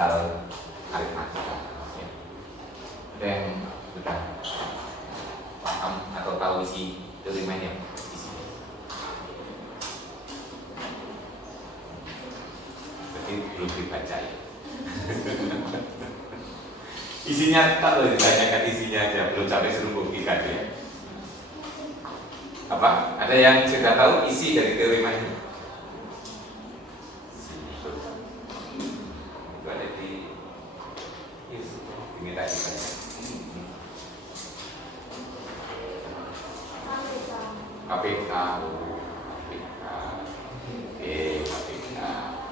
fundamental aritmatika. Ya. Ada yang sudah paham atau tahu isi terimanya? Berarti belum dibaca ya. Isinya tahu, ditanyakan isinya aja, belum sampai suruh buktikan ya. Apa? Ada yang sudah tahu isi dari terimanya? Itu ada di ini tadi saja. KPK,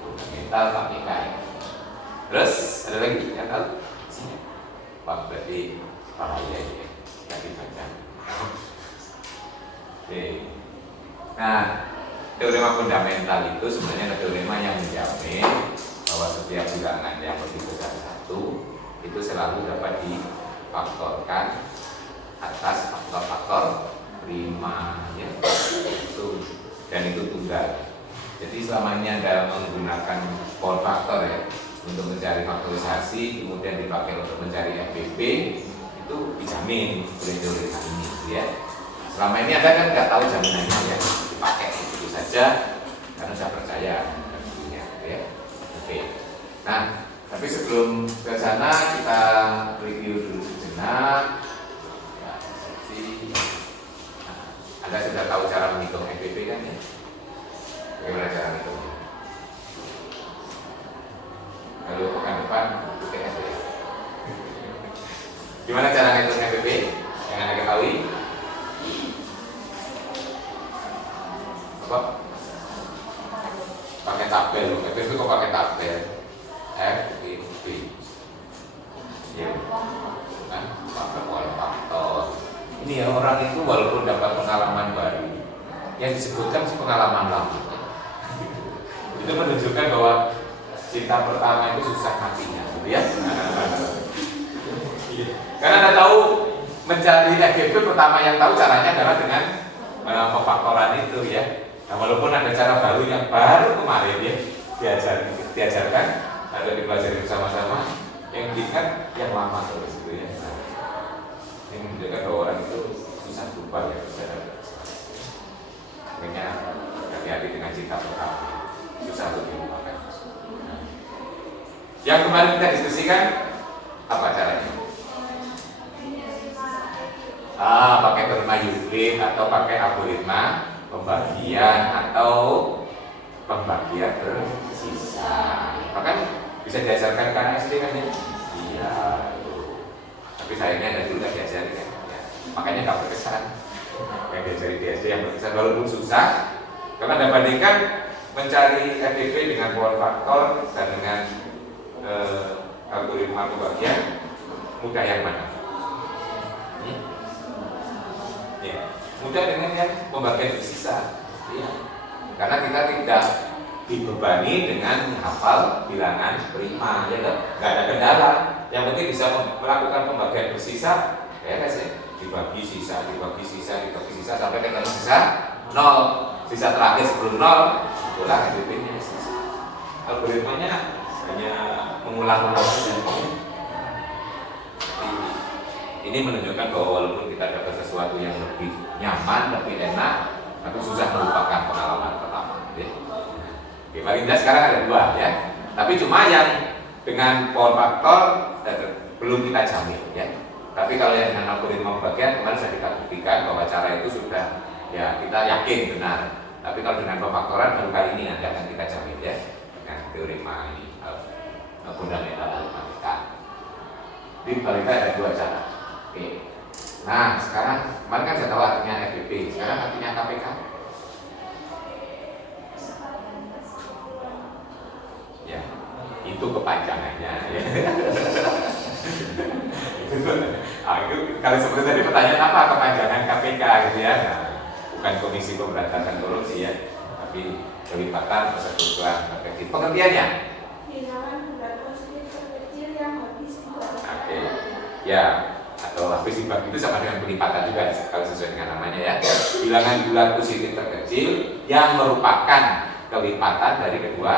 fundamental KPK. Terus ada lagi yang tahu? Pak, berarti bahaya ya, nggak dibaca. Oke. Nah, teorema fundamental itu sebenarnya teorema yang menjamin bahwa setiap bilangan yang lebih besar satu itu selalu dapat difaktorkan atas faktor-faktor prima ya. Itu dan itu tunggal. Jadi selama ini Anda menggunakan power faktor ya untuk mencari faktorisasi, kemudian dipakai untuk mencari FBB, itu dijamin oleh teorema ini ya. Selama ini Anda kan nggak tahu jaminannya ya, dipakai itu saja karena saya percaya ya. Oke. Nah, tapi sebelum ke sana kita review dulu sejenak. Ya, Anda sudah tahu cara menghitung FBB kan ya? Bagaimana cara menghitungnya? Lalu pekan depan UTS ya. Gimana cara menghitung FBB? Yang Anda ketahui? Apa? Pakai tabel. FBB kok pakai tabel? FBB. Ya. Nah, pakai pola faktor. Ini ya, orang itu walaupun dapat pengalaman baru, yang disebutkan sih pengalaman lama. Itu menunjukkan bahwa cinta pertama itu susah matinya, gitu ya. Karena Anda tahu mencari FBB pertama yang tahu caranya adalah dengan pemfaktoran itu ya. Nah, walaupun ada cara baru yang baru kemarin ya diajarkan atau dipelajari bersama-sama, yang diingat yang lama terus gitu ya. Ini menunjukkan bahwa orang itu susah lupa ya. Makanya hati-hati dengan cinta pertama, susah untuk dilupakan. Yang kemarin kita diskusikan apa caranya? Pakai teorema Euclid atau pakai algoritma pembagian atau pembagian bersisa. Bahkan bisa diajarkan karena SD kan ya? Iya. Tapi sayangnya ada dulu nggak diajari kan? Ya. Makanya nggak berkesan. Yang diajari di SD yang berkesan walaupun susah. Karena Anda bandingkan mencari FBB dengan power faktor dan dengan algoritma pembagian, mudah yang mana? Ya, mudah dengan yang pembagian bersisa. Ya. Karena kita tidak dibebani dengan menghafal bilangan prima, ya kan? Nggak ada kendala. Yang penting bisa melakukan pembagian bersisa, ya kan sih? Dibagi sisa sampai dengan sisa 0. Sisa terakhir sebelum 0, itulah FBB-nya. Algoritmanya hanya mengulang-ulang saja. Ini menunjukkan bahwa walaupun kita dapat sesuatu yang lebih nyaman, lebih enak, tapi susah melupakan pengalaman pertama. Oke, paling tidak sekarang ada 2 ya. Tapi cuma yang dengan power faktor belum kita jamin ya. Tapi kalau yang dengan algoritma pembagian kemarin sudah kita buktikan bahwa cara itu sudah ya kita yakin benar. Tapi kalau dengan pemfaktoran baru kali ini nanti akan kita jamin ya dengan teorema ini fundamental aritmatika. Di paling tidak ada 2 cara. Oke. Nah sekarang kemarin kan saya tahu artinya FBB. Sekarang artinya KPK. Ya, itu kepanjangannya. Ya. Itu kalau seperti tadi pertanyaan apa kepanjangan KPK gitu ya. Nah, bukan Komisi Pemberantasan Korupsi ya, tapi kelipatan persekutuan efektif. Pengertiannya? Bilangan bulat positif terkecil yang habis dibagi. Oke, ya atau habis dibagi itu sama dengan pelipatan juga kalau sesuai dengan namanya ya. Bilangan bulat positif terkecil yang merupakan kelipatan dari kedua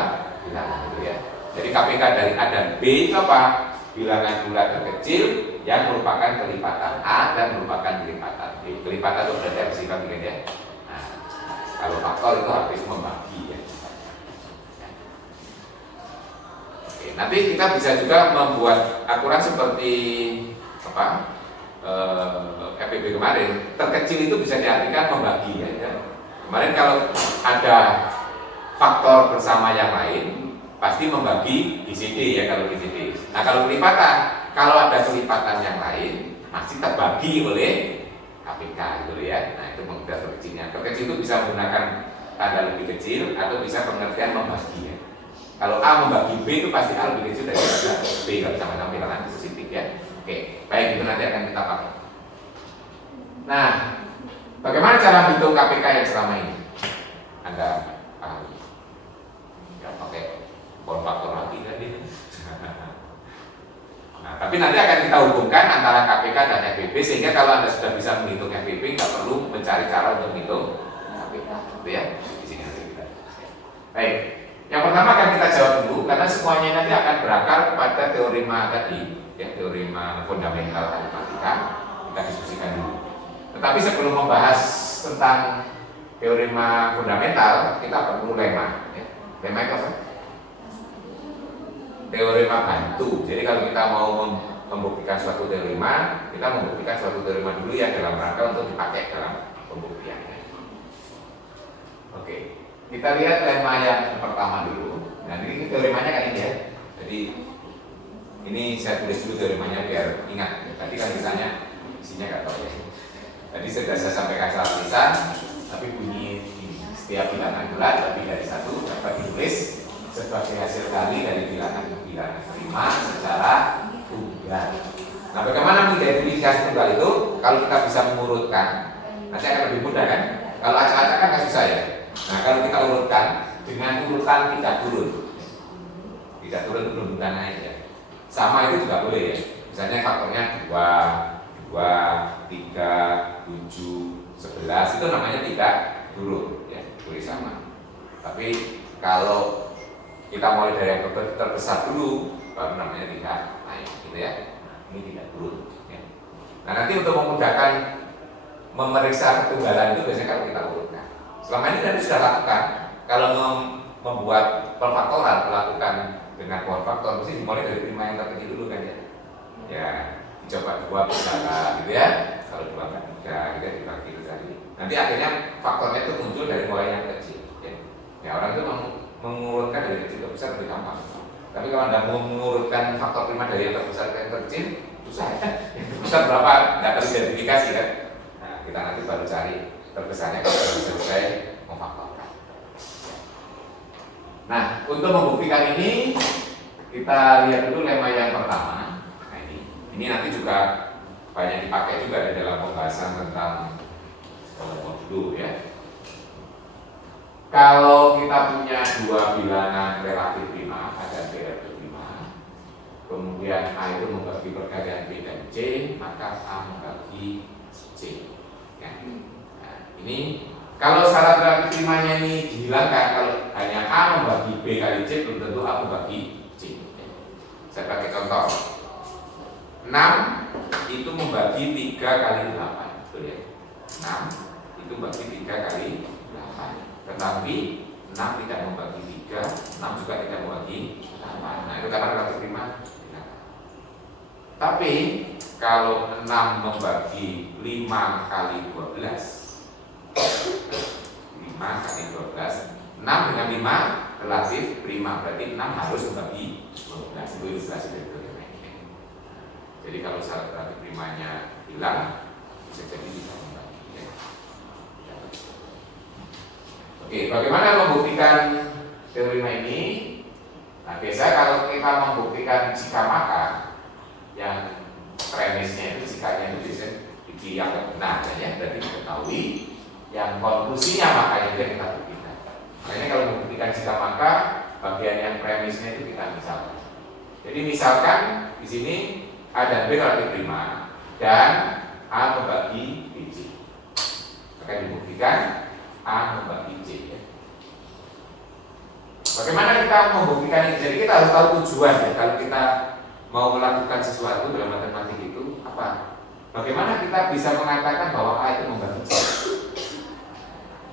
bilangan itu ya. Jadi KPK dari A dan B itu apa? Bilangan bulat terkecil yang merupakan kelipatan A dan merupakan kelipatan B. Kelipatan itu berarti apa sih Pak ya? Nah, kalau faktor itu harus membagi ya. Oke, nanti kita bisa juga membuat aturan seperti apa? FPB kemarin. Terkecil itu bisa diartikan membagi ya. Kemarin kalau ada faktor bersama yang lain pasti membagi GCD ya kalau GCD. Nah kalau kelipatan, kalau ada kelipatan yang lain masih terbagi oleh KPK gitu ya. Nah itu pengertian terkecilnya. Terkecil itu bisa menggunakan tanda lebih kecil atau bisa pengertian membagi ya. Kalau A membagi B itu pasti A lebih kecil daripada B kalau sama-sama bilangan positif ya. Oke, baik itu nanti akan kita pakai. Nah, bagaimana cara menghitung KPK yang selama ini? Anda paham? Ya pakai faktor lagi kan ini. Nah, tapi nanti akan kita hubungkan antara KPK dan FPB sehingga kalau Anda sudah bisa menghitung FPB nggak perlu mencari cara untuk menghitung KPK, gitu ya. Di sini nanti kita. Baik, yang pertama akan kita jawab dulu karena semuanya nanti akan berakar pada teorema tadi, ya teorema fundamental matematika. Kita diskusikan dulu. Tetapi sebelum membahas tentang teorema fundamental, kita perlu lemma. Ya. Lemma itu apa? Teorema bantu. Jadi kalau kita mau membuktikan suatu teorema, kita membuktikan suatu teorema dulu ya dalam rangka untuk dipakai dalam pembuktiannya. Oke, kita lihat lemma yang pertama dulu. Nah ini teoremanya kan ini ya. Jadi ini saya tulis dulu teoremanya biar ingat. Tadi kan ditanya isinya nggak tahu ya. Tadi sudah saya sampaikan secara tulisan, tapi bunyi setiap bilangan bulat lebih dari satu dapat ditulis sebagai hasil kali dari bilangan prima secara tunggal. Nah, bagaimana mengidentifikasi tunggal itu? Kalau kita bisa mengurutkan, nanti akan lebih mudah kan? Kalau acak-acak kan nggak susah ya. Nah, kalau kita urutkan dengan urutan tidak turun belum naik ya. Sama itu juga boleh ya. Misalnya faktornya 2, 3, 7, 11 itu namanya tidak turun ya, boleh sama. Tapi kalau kita mulai dari yang terbesar dulu baru namanya tidak naik gitu ya. Ini tidak turun ya. Nah nanti untuk memudahkan memeriksa ketunggalan itu biasanya kalau kita urutkan. Selama ini kita sudah lakukan. Kalau membuat perfaktoran melakukan dengan power faktor mesti dimulai dari prima yang terkecil dulu kan ya. Ya dicoba 2 bisa gitu ya. Kalau 2 kan 3 gitu ya, dibagi itu tadi. Nanti akhirnya faktornya itu muncul dari mulai yang kecil ya. Ya orang itu mengurutkan dari kecil ke besar lebih gampang. Tapi kalau Anda mau mengurutkan faktor prima dari yang terbesar ke yang terkecil susah ya. Yang terbesar berapa nggak teridentifikasi kan. Nah kita nanti baru cari terbesarnya kalau sudah selesai memfaktorkan. Nah untuk membuktikan ini kita lihat dulu lemma yang pertama. Nah ini nanti juga banyak dipakai juga di dalam pembahasan tentang modulo ya. Kalau kita punya 2 bilangan relatif prima A dan B relatif prima, kemudian A itu membagi pergalian B dan C, maka A membagi C. Ya. Nah, ini kalau syarat relatif primanya ini dihilangkan, kalau hanya A membagi B kali C, belum tentu A membagi C. Ya. Saya pakai contoh. 6 itu membagi 3 kali 8, betul ya? 6 itu membagi 3 kali 8. Tetapi 6 tidak membagi 3, 6 juga tidak membagi 8. Nah itu karena relatif prima. Tapi kalau 6 membagi 5 kali 12, 5 kali 12, 6 dengan 5 relatif prima, berarti 6 harus membagi 12. Itu ilustrasi dari teorema ini. Jadi kalau syarat relatif primanya hilang, bisa jadi bisa membagi ya. Oke, bagaimana membuktikan teorema ini? Nah, biasa kalau kita membuktikan jika maka yang premisnya itu jikanya itu bisa dianggap benar ya, berarti diketahui yang konklusinya makanya itu yang kita buktikan. Makanya kalau membuktikan jika maka bagian yang premisnya itu kita misalkan. Jadi misalkan di sini A dan B relatif prima dan A membagi BC. Maka dibuktikan A membagi C ya. Bagaimana kita membuktikan ini? Jadi kita harus tahu tujuan ya. Kalau kita mau melakukan sesuatu dalam matematik itu apa? Bagaimana kita bisa mengatakan bahwa A itu membagi C?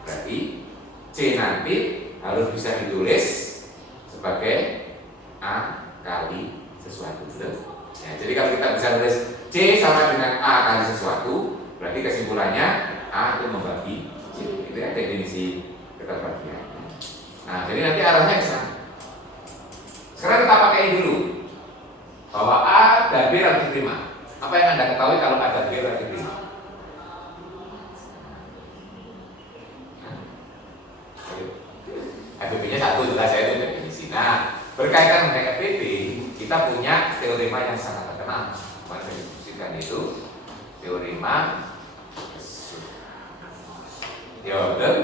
Berarti C nanti harus bisa ditulis sebagai A kali sesuatu. Betul? Ya, jadi kalau kita bisa tulis C sama dengan A kali sesuatu, berarti kesimpulannya A itu membagi C. Itu kan definisi keterbagian. Nah, jadi nanti arahnya ke sana. Sekarang kita pakai dulu bahwa A dan B relatif prima. Apa yang Anda ketahui kalau A dan B relatif prima? FPP-nya satu, jelas saya itu definisi. Nah, berkaitan dengan FPP, kita punya teorema yang sangat terkenal. Kemarin saya diskusikan itu teorema Besut. Ya, betul?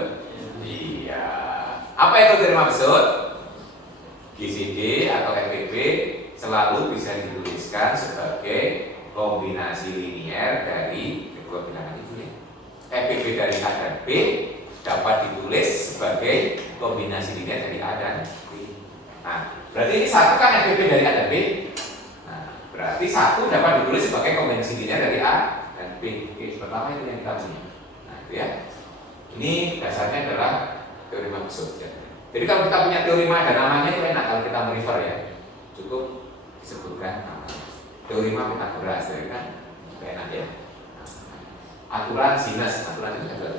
Iya. Apa itu teorema Besut? GCD atau FPP selalu bisa dituliskan sebagai kombinasi linier dari kedua bilangan itu ya. FPP dari A dan B dapat ditulis sebagai kombinasi linier dari A dan B. Nah, berarti ini satu kan FPP dari A dan B. Nah, berarti satu dapat ditulis sebagai kombinasi linier dari A dan B. Oke, pertama itu yang kita punya. Nah, itu ya. Ini dasarnya adalah teorema Besut ya. Jadi kalau kita punya teorema dan namanya itu enak kalau kita merefer ya. Cukup disebutkan namanya. Teorema Pythagoras ya kan. Enak ya. Aturan sinus, aturan itu ada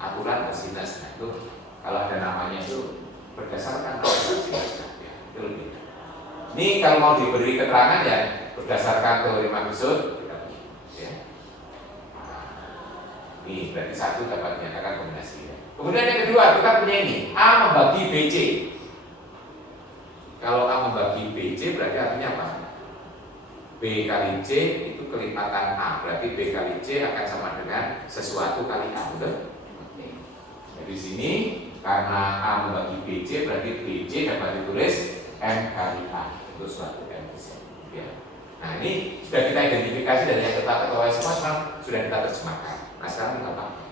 aturan sinus. Nah, itu kalau ada namanya itu berdasarkan aturan sinus ya. Itu lebih. Ini kalau mau diberi keterangan ya berdasarkan teorema Besut kita punya ya. Ini berarti satu dapat dinyatakan kombinasi ya. Kemudian yang kedua kita punya ini A membagi BC. Kalau A membagi BC berarti artinya apa? B kali C itu kelipatan A. Berarti B kali C akan sama dengan sesuatu kali A. Betul? Oke. Jadi di sini karena A membagi BC berarti BC dapat ditulis M kali A. Itu suatu M besar. Ya. Nah ini sudah kita identifikasi dan yang kita ketahui semua sudah kita terjemahkan. Nah sekarang kita pakai.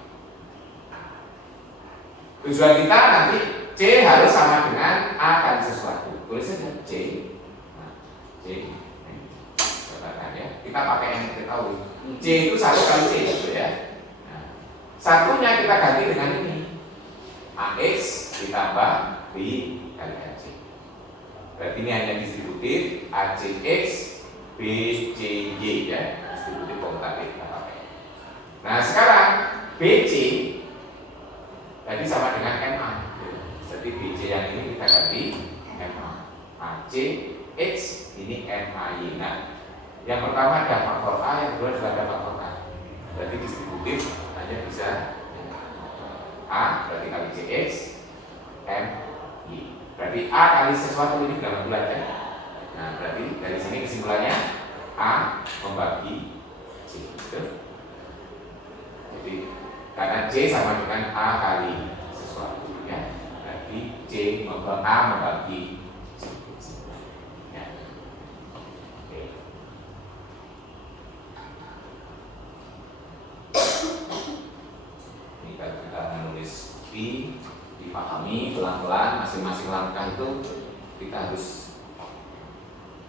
Tujuan kita nanti C harus sama dengan A kali sesuatu. Tulis saja C. Nah, C. Katakan ya. Kita pakai yang kita tahu. C itu satu kali C, gitu ya. Nah, satunya kita ganti dengan ini. AX ditambah B kali AC. Berarti ini hanya distributif ACX BCY ya. Distributif komutatif kita pakai. Nah sekarang BC jadi sama dengan MA. Jadi BC yang ini kita ganti MA. AC X ini MAY. Nah, yang pertama ada faktor A, yang kedua juga ada faktor A. Berarti distributif hanya bisa A berarti kali CX MY. Berarti A kali sesuatu ini dalam bulat ya. Nah, berarti dari sini kesimpulannya A membagi C. Betul? Jadi karena C sama dengan A kali sesuatu ya. Berarti A membagi C. Ya. Oke. Ini kalau kita menulis P dipahami pelan-pelan masing-masing langkah itu kita harus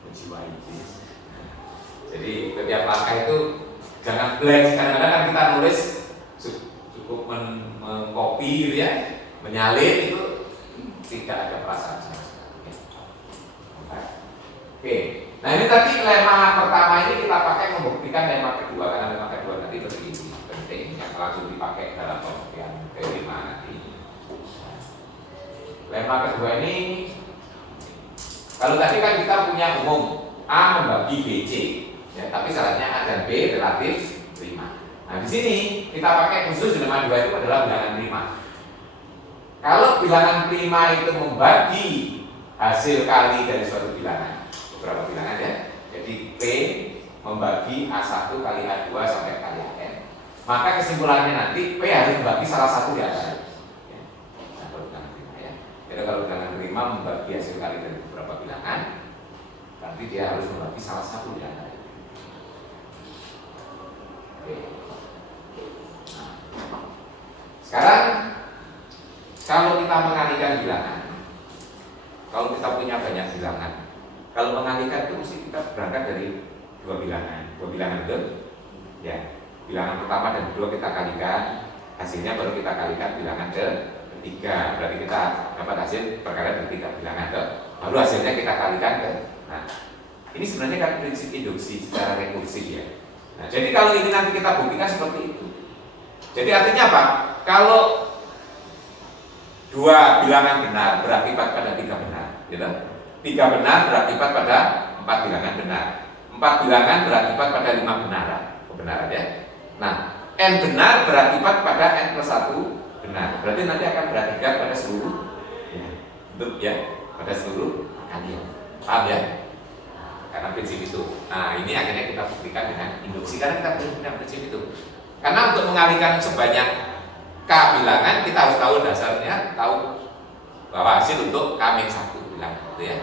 menjiwai. Jadi setiap langkah itu jangan blank. Kadang-kadang kan kita nulis cukup mengcopy gitu ya, menyalin itu tidak ada perasaan sama sekali. Oke, nah ini tadi lemma pertama ini kita pakai membuktikan lemma kedua karena lemma kedua tadi lebih penting yang langsung dipakai dalam pembuktian teorema nanti. Lemma kedua ini, kalau tadi kan kita punya umum A membagi BC, ya, tapi syaratnya A dan B relatif prima. Nah di sini kita pakai khusus lemma 2 itu adalah bilangan prima. Kalau bilangan prima itu membagi hasil kali dari suatu bilangan, beberapa bilangan ya. Jadi P membagi A1 kali A2 sampai kali AN. Maka kesimpulannya nanti P harus membagi salah satu di antara. Ya. Nah, kalau bilangan prima ya. Jadi kalau bilangan prima membagi hasil kali dari beberapa bilangan, berarti dia harus membagi salah satu di antara. Oke. Sekarang kalau kita mengalikan bilangan, mengalihkan itu mesti kita berangkat dari dua bilangan betul? Ya, bilangan pertama dan kedua kita kalikan, hasilnya baru kita kalikan bilangan ketiga. Berarti kita dapat hasil perkara dari 3 bilangan tuh. Baru hasilnya kita kalikan ke. Nah, ini sebenarnya kan prinsip induksi secara rekursif ya. Nah, jadi kalau ini nanti kita buktikan seperti itu. Jadi artinya apa? Kalau 2 bilangan benar berakibat pada 3 benar, gitu. 3 benar berakibat pada 4 bilangan benar. 4 bilangan berakibat pada 5 kebenaran ya. Nah, n benar berakibat pada n plus 1 benar. Berarti nanti akan berakibat pada seluruh ya, pada seluruh kalian. Paham ya? Karena prinsip itu. Nah, ini akhirnya kita buktikan dengan induksi karena kita punya prinsip itu. Karena untuk mengalihkan sebanyak k bilangan kita harus tahu dasarnya, tahu bahwa hasil untuk k-1 bilangan, gitu ya.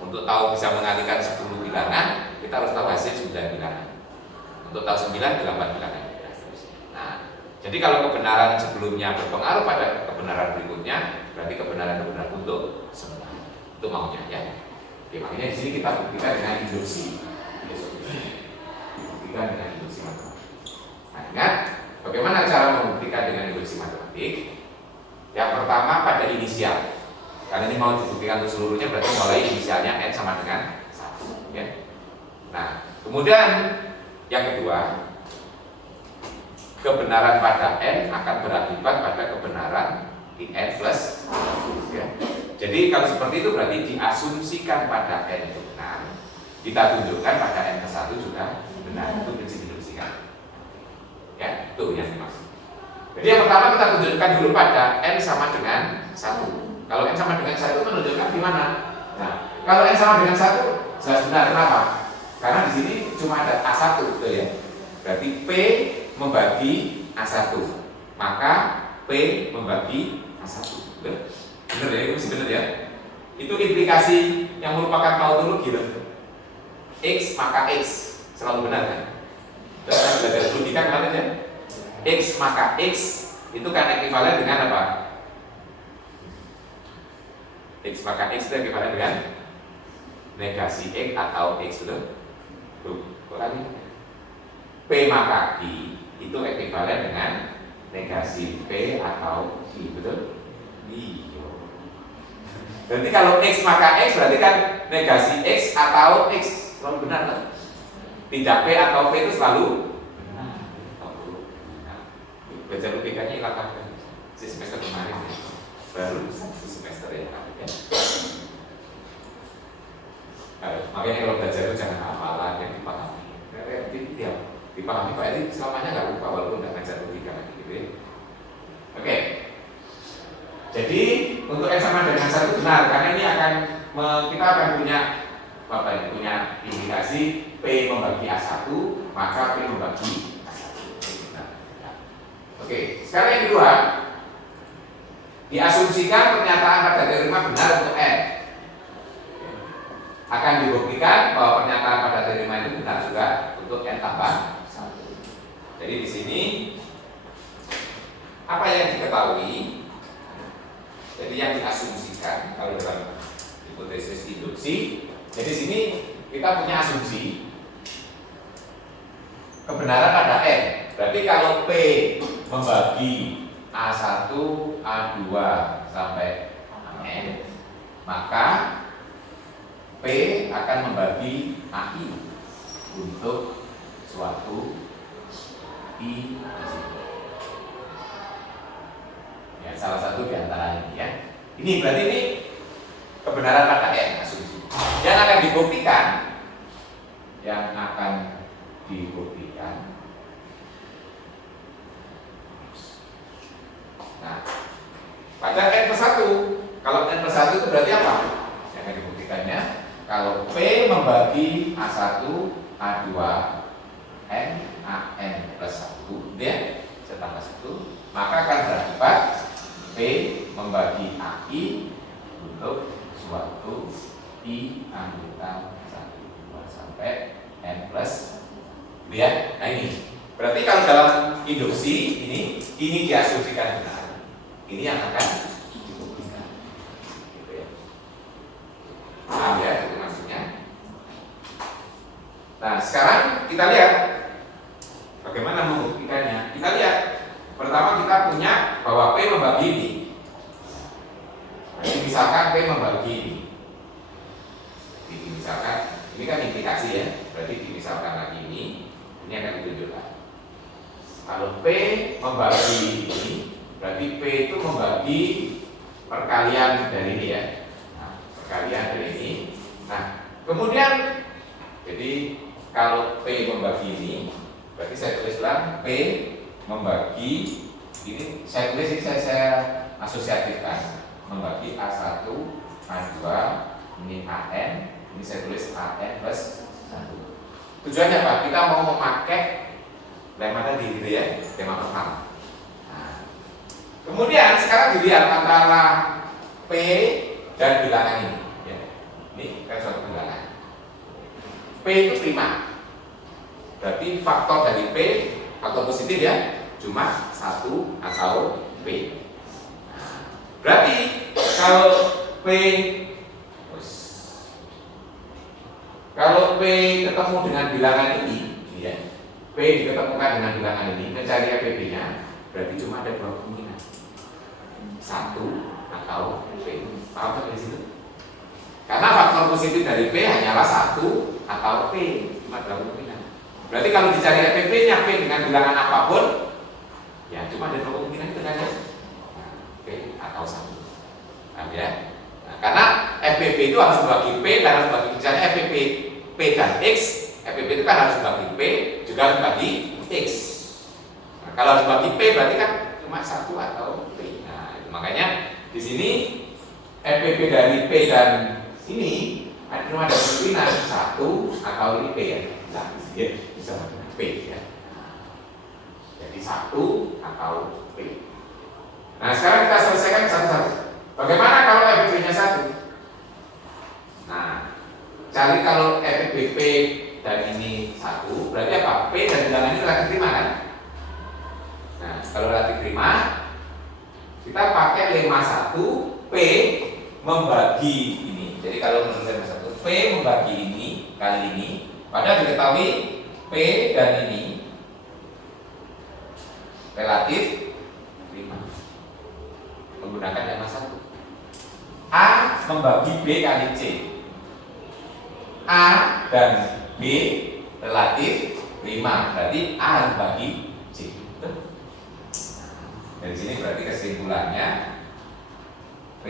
Untuk tahu bisa mengalihkan 10 bilangan, kita harus tahu hasil 9 bilangan. Untuk tahu 9, 8 bilangan. Nah, jadi kalau kebenaran sebelumnya berpengaruh pada kebenaran berikutnya, berarti kebenaran untuk semua. Itu maunya ya. Oke, makanya di sini kita buktikan dengan induksi. Buktikan dengan induksi matematik. Nah, ingat bagaimana cara membuktikan dengan induksi matematik? Yang pertama pada inisial. Karena ini mau dibuktikan untuk seluruhnya, berarti mulai inisialnya n sama dengan 1 ya. Nah, kemudian yang kedua, kebenaran pada n akan berakibat pada kebenaran di n plus 1 ya. Jadi kalau seperti itu berarti diasumsikan pada n itu benar, kita tunjukkan pada n plus 1 juga benar. Itu prinsip induksi kan? Ya, itu yang dimaksud. Jadi yang pertama kita tunjukkan dulu pada n sama dengan 1. Kalau n sama dengan 1 menunjukkan di mana? Nah, kalau n sama dengan 1 jelas benar. Kenapa? Karena di sini cuma ada A1 betul ya. Berarti P membagi A1. Maka P membagi A1. Betul? Benar ya, itu masih benar ya. Itu implikasi yang merupakan tautologi loh. X maka X selalu benar kan? Kita belajar logika kemarin ya. X maka X itu kan ekuivalen dengan apa? X maka X itu ekuivalen dengan negasi X atau X itu. Kok tadi? P maka Q itu ekuivalen dengan negasi P atau Q, betul? Iya. Berarti kalau X maka X berarti kan negasi X atau X selalu benar kan? Tidak P atau P itu selalu benar. Baca logikanya hilangkan si semester kemarin ya. Baru satu semester ya. Makanya kalau belajar itu jangan hafalan yang dipahami. Dipahami Pak ini selamanya nggak lupa walaupun nggak ngajar logika lagi gitu ya. Oke. Jadi untuk n sama dengan 1 benar karena ini kita akan punya apa ya? Punya indikasi P membagi A1 maka P membagi A1. Oke. Sekarang yang kedua, diasumsikan pernyataan pada teorema benar untuk n. Akan dibuktikan bahwa pernyataan pada teorema itu benar juga untuk n tambah 1. Jadi di sini apa yang diketahui? Jadi yang diasumsikan kalau dalam hipotesis induksi. Jadi di sini kita punya asumsi kebenaran pada n. Berarti kalau P membagi A1, A2 sampai n, maka P akan membagi AI untuk suatu I. Ya, salah satu di antara ini ya. Ini berarti ini kebenaran pada n asumsi. Yang akan dibuktikan. Nah, pada n plus 1. Kalau n plus 1 itu berarti apa? Yang akan dibuktikannya kalau P membagi A1, A2, N, AN plus 1 dia setambah 1, maka akan berakibat P membagi AI untuk suatu I anggutan 1, 2 sampai N plus 2 ya. Nah ini berarti kalau dalam induksi ini diasumsikan benar, ini yang akan dibuktikan gitu ya. Paham ya itu maksudnya. Nah, sekarang kita lihat bagaimana membuktikannya. Kita lihat, pertama kita punya bahwa P membagi ini. Jadi misalkan P membagi ini. Jadi misalkan, ini kan implikasi ya, berarti dimisalkan lagi ini akan ditunjukkan. Kalau P membagi ini, berarti P itu membagi perkalian dari ini ya. Nah, perkalian dari ini. Nah, kemudian jadi kalau P membagi ini, berarti saya tulis ulang P membagi ini, saya tulis ini saya asosiatifkan membagi A1, A2, ini AN, ini saya tulis AN plus 1. Tujuannya apa? Kita mau memakai lemma tadi gitu ya, lemma pertama. Nah, kemudian sekarang dilihat antara P dan bilangan ini ya. Ini kan suatu bilangan. P itu prima. Berarti faktor dari P, faktor positif ya, cuma 1 atau P. Nah, berarti kalau P ketemu dengan bilangan ini ya, P diketemukan dengan bilangan ini, mencari FPP-nya berarti cuma ada dua kemungkinan, 1 atau P. Paham kan di situ? Karena faktor positif dari P hanyalah 1 atau P, cuma dua kemungkinan. Berarti kalau dicari FPP-nya P dengan bilangan apapun, ya cuma ada dua kemungkinan itu saja, P atau 1. Paham ya? Nah, karena FPP itu harus dibagi P dan harus dibagi, misalnya FPP P dan X, FPP itu kan harus dibagi P juga harus dibagi X. Nah, kalau harus dibagi P berarti kan cuma 1 atau P. Nah, itu makanya di sini FPP dari P dan ini cuma ada kemungkinan 1 atau ini P ya. Nah, bisa dengan P ya. Jadi 1 atau P. Nah, sekarang kita selesaikan satu-satu. Bagaimana kalau FPP-nya 1? Nah, cari kalau FPP dan ini 1, berarti apa? P dan bilangan ini relatif prima kan? Nah, kalau relatif prima, kita pakai lemma 1, P membagi ini. Jadi kalau menurut lemma 1, P membagi ini kali ini, padahal diketahui P dan ini relatif prima. Menggunakan lemma 1. A membagi B kali C. A dan B relatif prima, berarti A harus bagi C. Dari sini berarti kesimpulannya P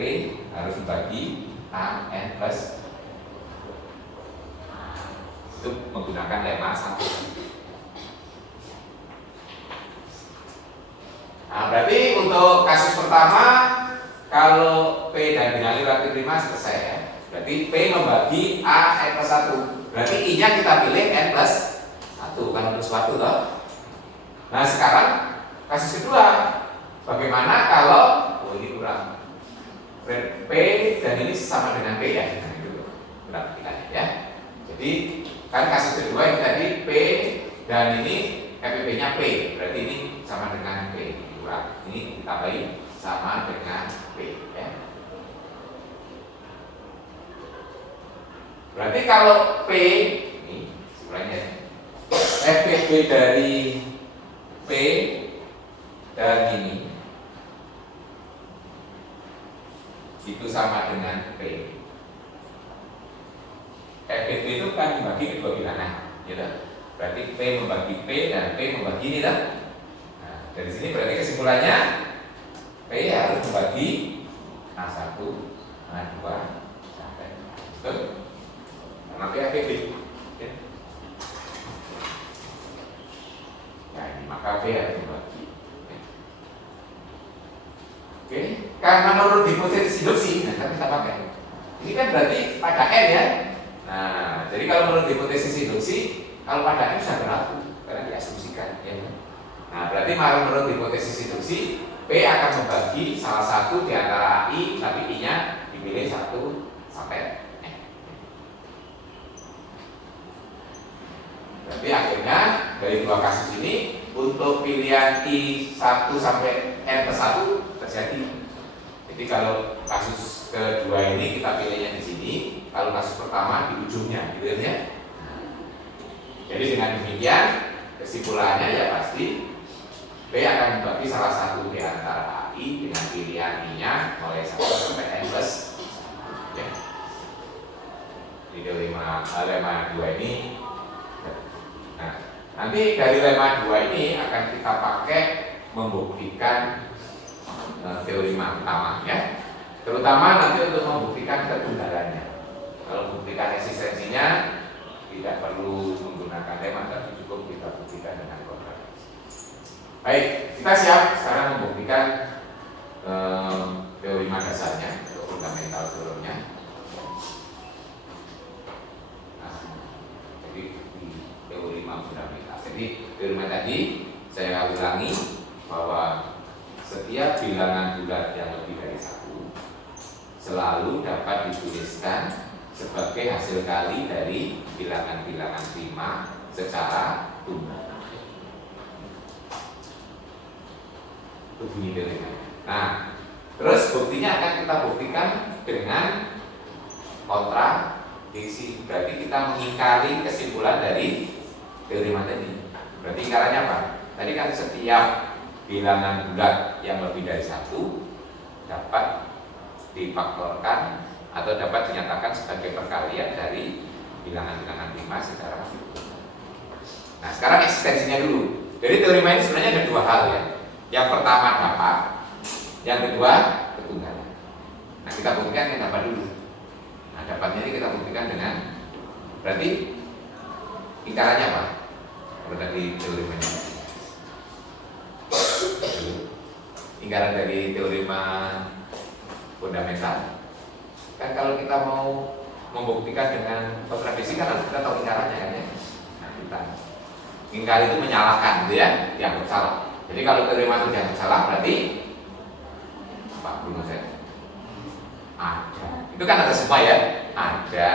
harus membagi A N plus, itu menggunakan lemma 1. Nah, berarti untuk kasus pertama kalau P dan bilangan relatif prima selesai ya. Berarti P membagi A N plus 1. Berarti I nya kita pilih N plus 1 kan untuk suatu toh. Nah, sekarang kasus kedua, bagaimana kalau ini kurang P dan ini sama dengan P ya. Nah, itu berarti ya. Jadi kan kasus kedua ini tadi P dan ini FPP nya P, berarti ini sama dengan P kurang. Ini ditambahi sama dengan P ya. Berarti kalau P ini sebenarnya FPP dari P dan ini itu sama dengan P. FPP itu kan membagi kedua bilangan, gitu. Berarti P membagi P dan P membagi ini kan. Nah, dari sini berarti kesimpulannya P harus membagi A1, A2 sampai betul. Karena P FPP. Ya. Nah, ini maka P harus membagi. Oke, karena menurut hipotesis induksi, nah kan kita pakai. Ini kan berarti pada N ya. Nah, jadi kalau menurut hipotesis induksi, kalau pada N sudah berlaku karena diasumsikan ya. Nah, berarti menurut hipotesis induksi, P akan membagi salah satu di antara I, tapi I-nya dipilih 1 sampai N. Berarti akhirnya dari dua kasus ini untuk pilihan I1 sampai N plus 1 terjadi. Jadi kalau kasus kedua ini kita pilihnya di sini, kalau kasus pertama di ujungnya, gitu ya. Jadi dengan demikian kesimpulannya ya pasti P akan membagi salah satu di antara AI dengan pilihan I-nya mulai 1 sampai N plus 1. Ya. Di lemma 2 ini. Nah, nanti dari lemma 2 ini akan kita pakai membuktikan teorema utama ya. Terutama nanti untuk membuktikan ketunggalannya. Kalau buktikan eksistensinya tidak perlu menggunakan lemma, tapi cukup kita buktikan dengan kontradiksi. Baik, kita siap sekarang membuktikan teorema dasarnya atau fundamental teoremnya. Nah, jadi di teorema fundamental. Jadi teorema tadi saya ulangi bahwa setiap bilangan bulat yang lebih dari 1 selalu dapat dituliskan sebagai hasil kali dari bilangan-bilangan prima secara tunggal. Itu bunyi teorema. Nah, terus buktinya akan kita buktikan dengan kontradiksi. Berarti kita mengingkari kesimpulan dari teorema tadi. Berarti ingkarannya apa? Tadi kan setiap bilangan bulat yang lebih dari 1 dapat difaktorkan atau dapat dinyatakan sebagai perkalian dari bilangan-bilangan prima secara tunggal. Nah, sekarang eksistensinya dulu. Jadi teorema ini sebenarnya ada 2 hal ya. Yang pertama dapat, yang kedua ketunggalan. Nah, kita buktikan yang dapat dulu. Nah, dapatnya ini kita buktikan dengan berarti ingkarannya apa? Berarti teoremanya. Ingkaran dari teorema fundamental. Kan kalau kita mau membuktikan dengan kontradiksi kan harus kita tahu ingkarannya kan ya. Nah, kita ingkar itu menyalahkan gitu ya, dianggap salah. Jadi kalau teorema itu dianggap salah berarti apa? Belum saya. Ada. Itu kan ada semua ya. Ada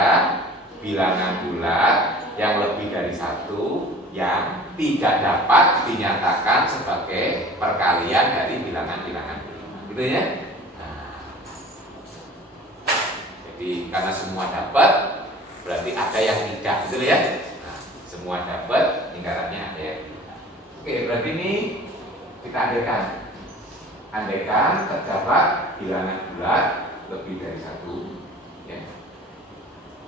bilangan bulat yang lebih dari 1 yang tidak dapat dinyatakan sebagai perkalian dari bilangan-bilangan prima. Gitu ya. Jadi karena semua dapat berarti ada yang tidak, gitu ya. Nah, semua dapat, ingkarannya ada yang tidak. Oke, berarti ini kita andaikan terdapat bilangan bulat lebih dari 1 ya,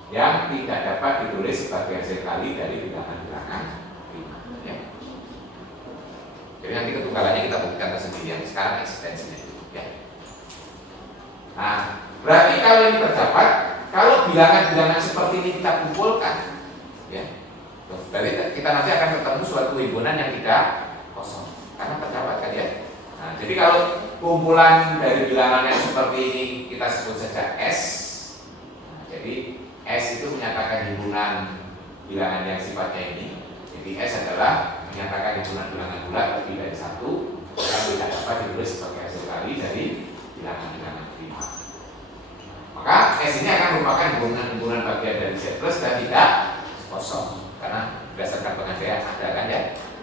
yang tidak dapat ditulis sebagai hasil kali dari bilangan-bilangan prima ya. Jadi nanti ketunggalannya kita buktikan tersendiri, yang sekarang eksistensinya dulu ya. Nah, berarti kalau ini terdapat, kalau bilangan-bilangan seperti ini kita kumpulkan, ya, berarti kita nanti akan ketemu suatu himpunan yang tidak kosong, karena terdapat kan ya. Nah, jadi kalau kumpulan dari bilangan yang seperti ini kita sebut saja S. Nah, jadi S itu menyatakan himpunan bilangan yang sifatnya ini. Jadi S adalah menyatakan himpunan bilangan bulat lebih dari 1 yang tidak dapat ditulis sebagai hasil kali dari bilangan-bilangan prima. Maka S ini akan merupakan himpunan bagian dari Z plus dan tidak kosong, karena berdasarkan pengandaian ada kan ya,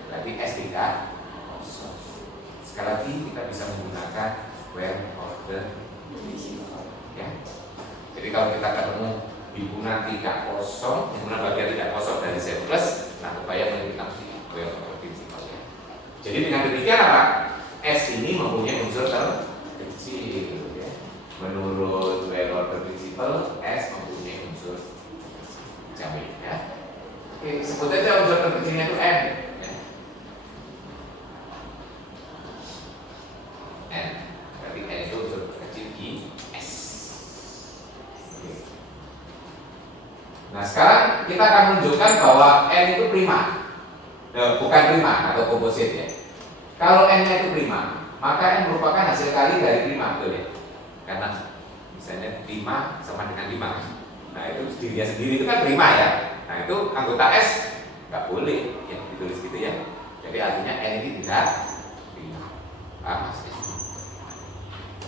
berarti S tidak kosong. Sekali lagi kita bisa menggunakan well order principle ya. Jadi kalau kita ketemu himpunan tidak kosong, himpunan bagian tidak kosong dari Z plus, nah upaya menunjukkan well order principle ya. Jadi dengan demikian apa? S ini mempunyai unsur terkecil ya. Menurut well order principle, S mempunyai unsur jamin ya. Oke, sebut aja unsur terkecilnya itu N ya. N, berarti N itu unsur terkecil di S. Oke. Nah, sekarang kita akan menunjukkan bahwa N itu prima, bukan prima atau komposit ya. Kalau N-nya itu prima, maka N merupakan hasil kali dari prima, betul ya? Karena misalnya 5 sama dengan 5. Nah, itu dirinya sendiri itu kan prima ya. Nah, itu anggota S nggak boleh ya ditulis gitu ya. Jadi artinya N ini tidak prima. Maksudnya.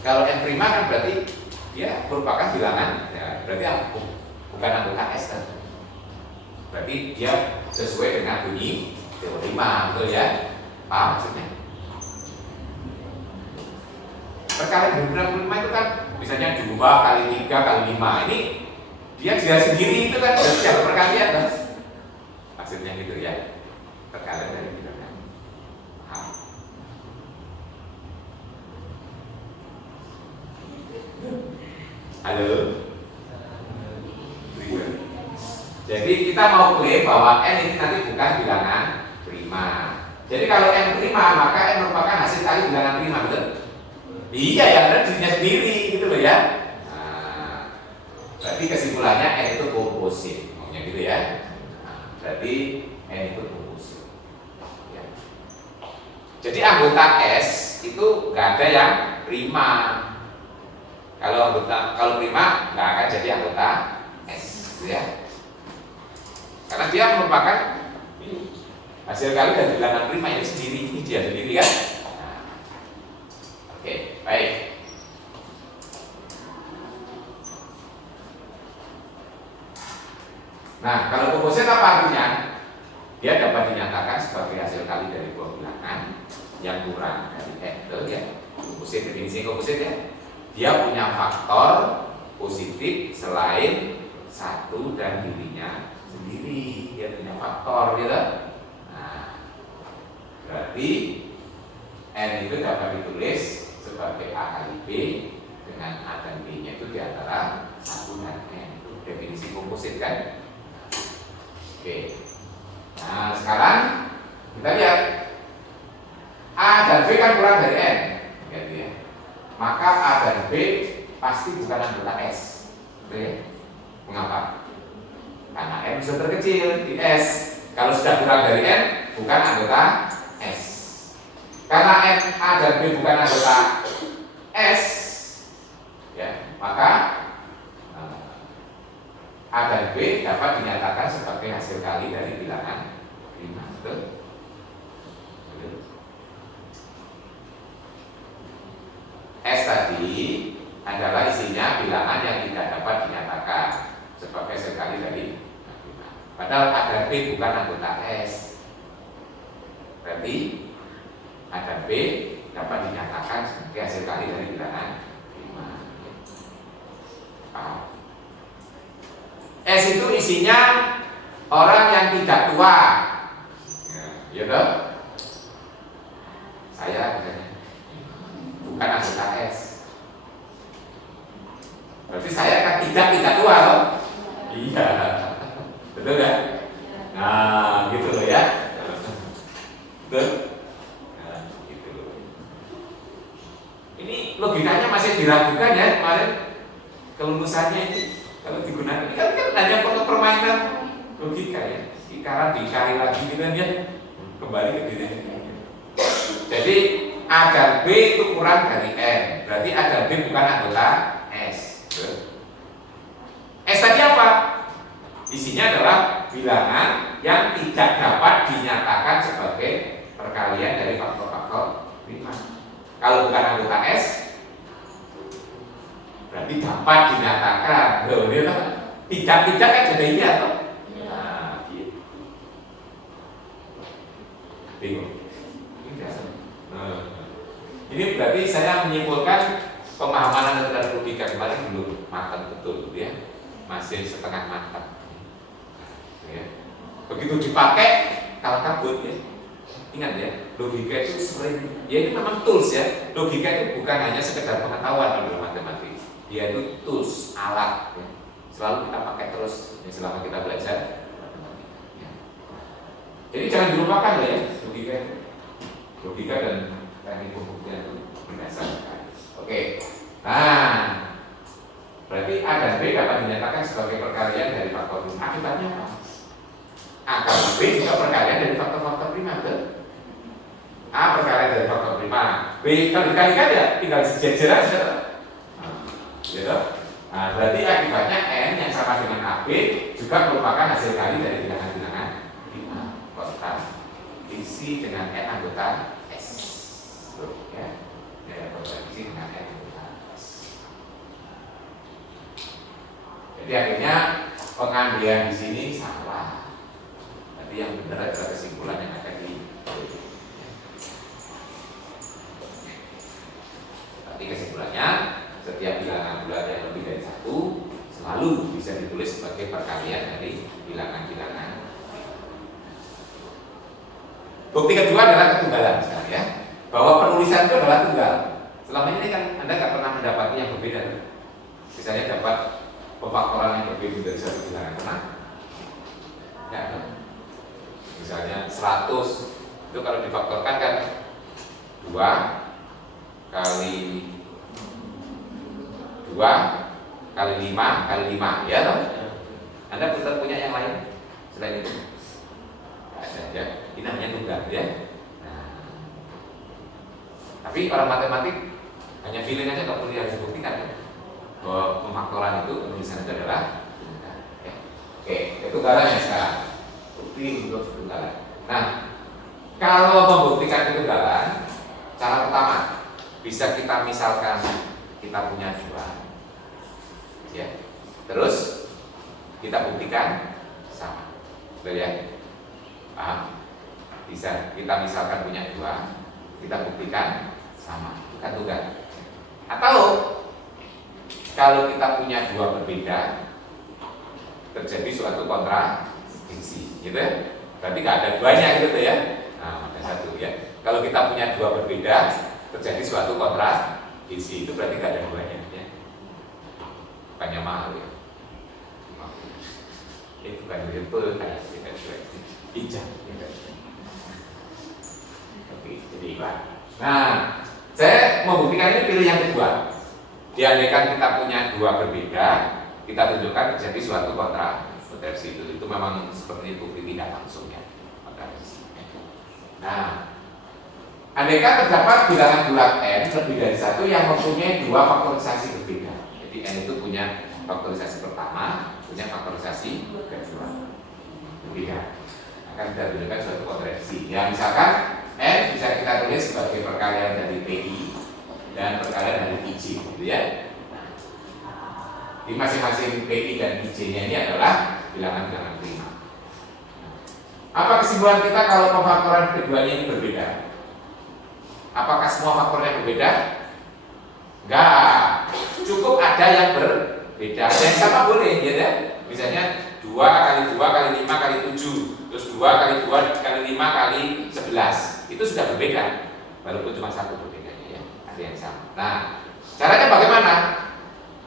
Kalau N prima kan berarti dia merupakan bilangan ya, berarti bukan anggota S kan. Berarti dia sesuai dengan bunyi teorema, betul ya? Paham maksudnya? Perkalian himpunan prima itu kan misalnya 2 kali 3 kali 5. Ini dia sendiri itu kan berarti ada perkalian kan? Maksudnya gitu ya, perkalian dari bilangan. Paham? Halo? Jadi kita mau klaim bahwa N ini nanti bukan bilangan prima. Jadi kalau N prima, maka N merupakan hasil kali bilangan prima, betul? Iya, yang ada dirinya sendiri, gitu loh ya. Nah, berarti kesimpulannya N itu komposit, maunya gitu ya. Nah, berarti N itu komposit. Ya. Jadi anggota S itu nggak ada yang prima. Kalau prima nggak akan jadi anggota S, gitu ya. Karena dia merupakan hasil kali dari bilangan prima yang sendiri, ini dia sendiri kan. Nah, oke, baik. Nah, kalau komposit apa artinya? Dia dapat dinyatakan sebagai hasil kali dari dua bilangan yang kurang dari N, ya. Komposit, definisi komposit ya. Dia punya faktor positif selain satu dan dirinya sendiri, dia punya faktor gitu. Nah, berarti N itu dapat ditulis sebagai A kali B dengan A dan B nya itu diantara 1 dan N. Itu definisi komposit kan. Oke. Nah, sekarang kita lihat A dan B kan kurang dari N, gitu ya. Maka A dan B pasti bukan anggota S. Oke. Mengapa? Karena N bisa terkecil di S. Kalau sudah kurang dari N, bukan anggota S. Karena N, A dan B bukan anggota S, ya, maka A dan B dapat dinyatakan sebagai hasil kali dari bilangan prima. Betul? S tadi adalah isinya bilangan yang tidak dapat dinyatakan sebagai hasil kali dari prima. Padahal A dan B bukan anggota S. Berarti A dan B dapat dinyatakan sebagai hasil kali dari bilangan prima. Paham? S itu isinya orang yang tidak tua. Ya toh? Saya misalnya bukan anggota S. Berarti saya kan tidak tua toh? Iya. Betul kan? Nah, gitu loh ya. Betul? Nah, gitu loh. Ini logikanya masih diragukan ya kemarin kelulusannya ini. Kalau digunakan ini kan hanya permainan logika ya. Sekarang dicari lagi gitu kan ya. Kembali ke diri sendiri. Jadi A dan B itu kurang dari N. Berarti A dan B bukan anggota S. S tadi apa? Isinya adalah bilangan yang tidak dapat dinyatakan sebagai perkalian dari faktor-faktor prima. Kalau bukan anggota S, berarti dapat dinyatakan. Tidak kan jadi iya toh? Nah, gitu. Bingung. Ini berarti saya menyimpulkan pemahaman tentang logika kemarin belum matang betul, ya, masih setengah matang. Ya. Begitu dipakai kalau kabut ya. Ingat ya, logika itu sering, ya itu memang tools ya. Logika itu bukan hanya sekedar pengetahuan dalam matematik. Dia itu tools, alat ya. Selalu kita pakai terus ya, selama kita belajar matematika ya. Jadi jangan dilupakan loh ya logika. Logika dan teknik pembuktian itu berdasar sekali. Oke. Nah, berarti A dan B dapat dinyatakan sebagai perkalian dari faktor prima. Akibatnya apa? A kali B juga perkalian dari faktor-faktor prima, betul? A perkalian dari faktor prima, B kalau dikalikan ya tinggal sejajar aja. Gitu. Nah, berarti akibatnya N yang sama dengan AB juga merupakan hasil kali dari bilangan-bilangan prima konstan isi dengan N anggota S. Tuh, ya. Ya, isi dengan N anggota S. Jadi akhirnya pengambilan di sini salah. Tapi yang benar adalah kesimpulan yang ada di Tapi kesimpulannya setiap bilangan bulat yang lebih dari 1 selalu bisa ditulis sebagai perkalian dari bilangan-bilangan Bukti kedua adalah ketunggalan misalnya ya. Bahwa penulisan itu adalah tunggal. Selama ini kan Anda nggak pernah mendapati yang berbeda. Misalnya dapat pemfaktoran yang berbeda dari satu bilangan, pernah? Nggak ada. Misalnya 100 itu kalau difaktorkan kan 2 kali 5 kali 5 ya toh? Anda tetap punya yang lain selain itu? Nggak ada ya. Ini namanya tunggal ya. Nah, tapi orang matematik hanya feeling aja, nggak perlu harus buktikan ya, bahwa pemfaktoran itu penulisan itu adalah tunggal. Ya. Oke, ketunggalannya sekarang. Bukti untuk ketunggalan. Nah, kalau membuktikan ketunggalan, cara pertama bisa kita misalkan kita punya 2, ya. Terus kita buktikan sama, betul ya? Paham? Bisa kita misalkan punya 2, kita buktikan sama, bukan tunggal. Atau kalau kita punya 2 berbeda, terjadi suatu kontradiksi, gitu ya? Berarti nggak ada 2-nya gitu ya? Nah, ada 1 ya. Kalau kita punya 2 berbeda, terjadi suatu kontradiksi, itu berarti nggak ada 2-nya ya? Bukannya mahal ya? Itu bukan betul kan? Hijau. Oke, jadi Pak. Nah, saya membuktikan ini pilih yang kedua. Diandaikan kita punya 2 berbeda, kita tunjukkan terjadi suatu kontradiksi itu memang seperti itu, tidak langsung ya. Nah, andaikan terdapat bilangan bulat n lebih dari 1 yang mempunyai 2 faktorisasi berbeda. Jadi n itu punya faktorisasi pertama, punya faktorisasi kedua berbeda. Akan kita tunjukkan suatu kontradiksi. Ya, misalkan n bisa kita tulis sebagai perkalian dari PI dan perkalian dari IJ, gitu ya. Di masing-masing PI dan IJ-nya ini adalah bilangan-bilangan prima. Apa kesimpulan kita kalau pemfaktoran keduanya ini berbeda? Apakah semua faktornya berbeda? Enggak. Cukup ada yang berbeda. Yang sama boleh, ya. Misalnya 2 kali 2 kali 5 kali 7, terus 2 kali 2 kali 5 kali 11. Itu sudah berbeda, walaupun cuma 1 berbedanya ya. Ada yang sama. Nah, caranya bagaimana?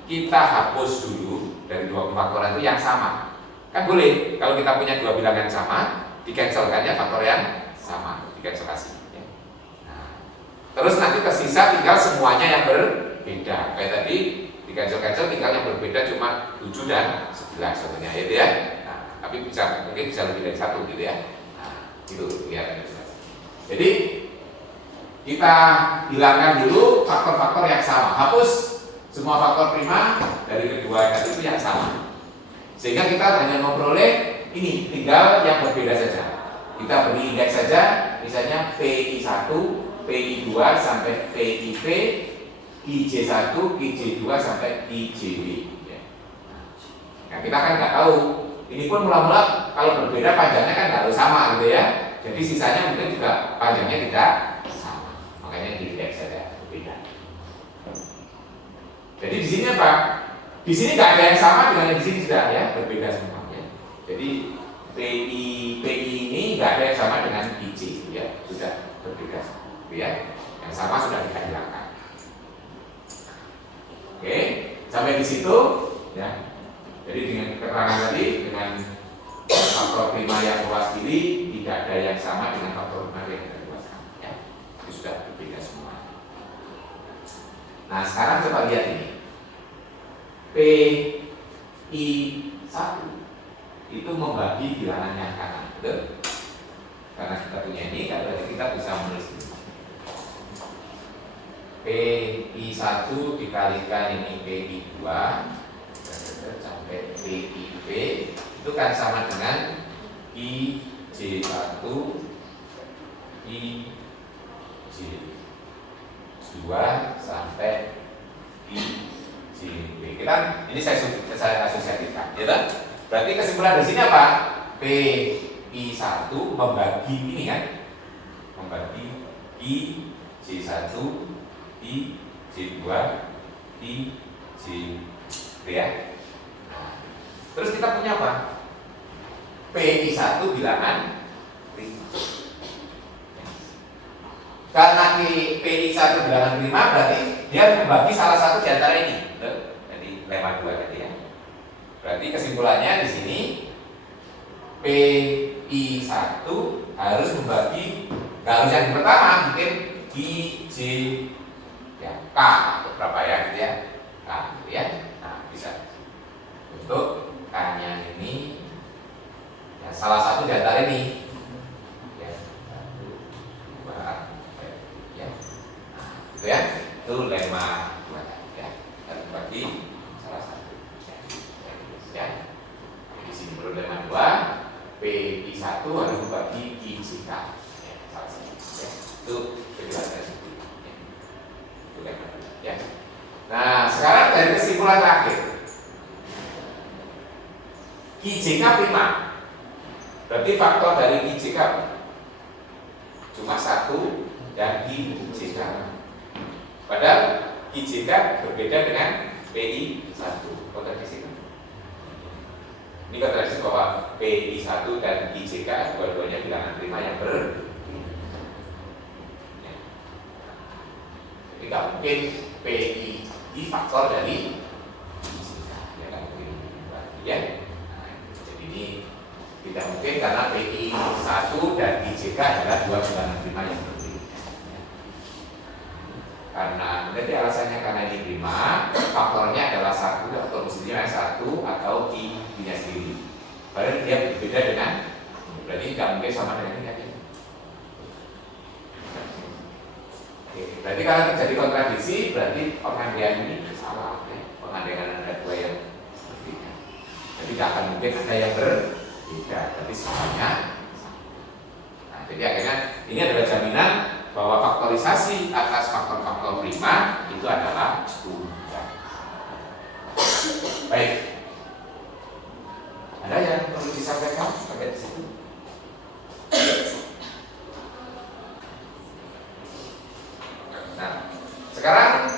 Kita hapus dulu dari 2 pemfaktoran itu yang sama. Kan boleh, kalau kita punya 2 bilangan sama, dicancelkannya faktor yang sama, dicancelasi ya. Nah, terus nanti tersisa tinggal semuanya yang berbeda. Kayak tadi dicancel-cancel tinggal yang berbeda cuma 7 dan 11 contohnya ya, ya. Nah, tapi mungkin bisa lebih dari 1 gitu ya. Nah, itu ya. Jadi kita hilangkan dulu faktor-faktor yang sama, hapus semua faktor prima dari kedua tadi itu yang sama, sehingga kita hanya memperoleh ini tinggal yang berbeda saja. Kita beri indeks saja, misalnya PI1, PI2 sampai PIV, IJ1, IJ2 sampai IJW. Nah, kita kan nggak tahu. Ini pun mula-mula kalau berbeda panjangnya kan nggak harus sama gitu ya. Jadi sisanya mungkin juga panjangnya tidak sama. Makanya di indeks saja berbeda. Jadi di sini apa? Di sini nggak ada yang sama dengan yang di sini sudah ya, berbeda semua. Jadi PI ini nggak ada yang sama dengan IJ ya, sudah berbeda ya. Yang sama sudah kita hilangkan. Oke, sampai di situ ya. Jadi dengan keterangan tadi, dengan faktor prima yang luas diri tidak ada yang sama dengan faktor prima yang luas ya. Itu sudah berbeda semua. Nah, sekarang coba lihat ini. PI1 itu membagi bilangan yang kanan, betul? Karena kita punya ini, kan berarti kita bisa menulis ini. PI1 dikalikan ini PI2 sampai PIV itu kan sama dengan IJ1 IJ2 sampai IJB. Kita ini saya asosiasikan, ya kan? Berarti kesimpulan dari sini apa? PI1 membagi ini kan, membagi IJ1, IJ2, IJB ya. Terus kita punya apa? PI1 bilangan prima. Karena PI1 bilangan prima berarti dia membagi salah satu di antara ini. Jadi lemma 2 tadi ya. Berarti kesimpulannya di sini PI1 harus membagi, kalau yang pertama mungkin I, J, ya, K atau berapa ya gitu ya. K gitu ya. Nah, bisa. Untuk K-nya ini ya, salah satu di antara ini. Ya, 1, 2, ya. Nah, gitu ya. Itu lemma 2 ya. Dan bagi salah satu. Ya. Di sini menurut lemma 2, PI1 harus membagi IJK. Ya, salah satu. Ya. Itu penjelasan itu. Ya. Itu lemma 2 ya. Nah, sekarang dari kesimpulan terakhir. IJK prima. Berarti faktor dari IJK cuma 1 dan IJK. Padahal IJK berbeda dengan PI1. Kontradiksi. Ini kontradiksi bahwa PI1 dan IJK dua-duanya bilangan prima yang berbeda. Jadi nggak mungkin PI faktor dari IJK. Ya nggak mungkin. Ya. Jadi ini tidak mungkin karena PI1 dan IJK adalah dua bilangan prima yang berbeda. Karena nanti alasannya karena ini prima, faktornya adalah 1 atau mestinya 1 atau I-nya sendiri. Padahal dia berbeda dengan, berarti tidak mungkin sama dengan ini. Oke, berarti kalau terjadi kontradiksi, berarti pengandian ini salah. Pengandian ada dua yang berbeda. Jadi tidak akan mungkin ada yang berbeda. Berarti semuanya sama. Nah, jadi akhirnya ini adalah jaminan bahwa faktorisasi atas faktor-faktor prima itu adalah tunggal. Baik. Ada yang perlu disampaikan sampai di situ? Nah, sekarang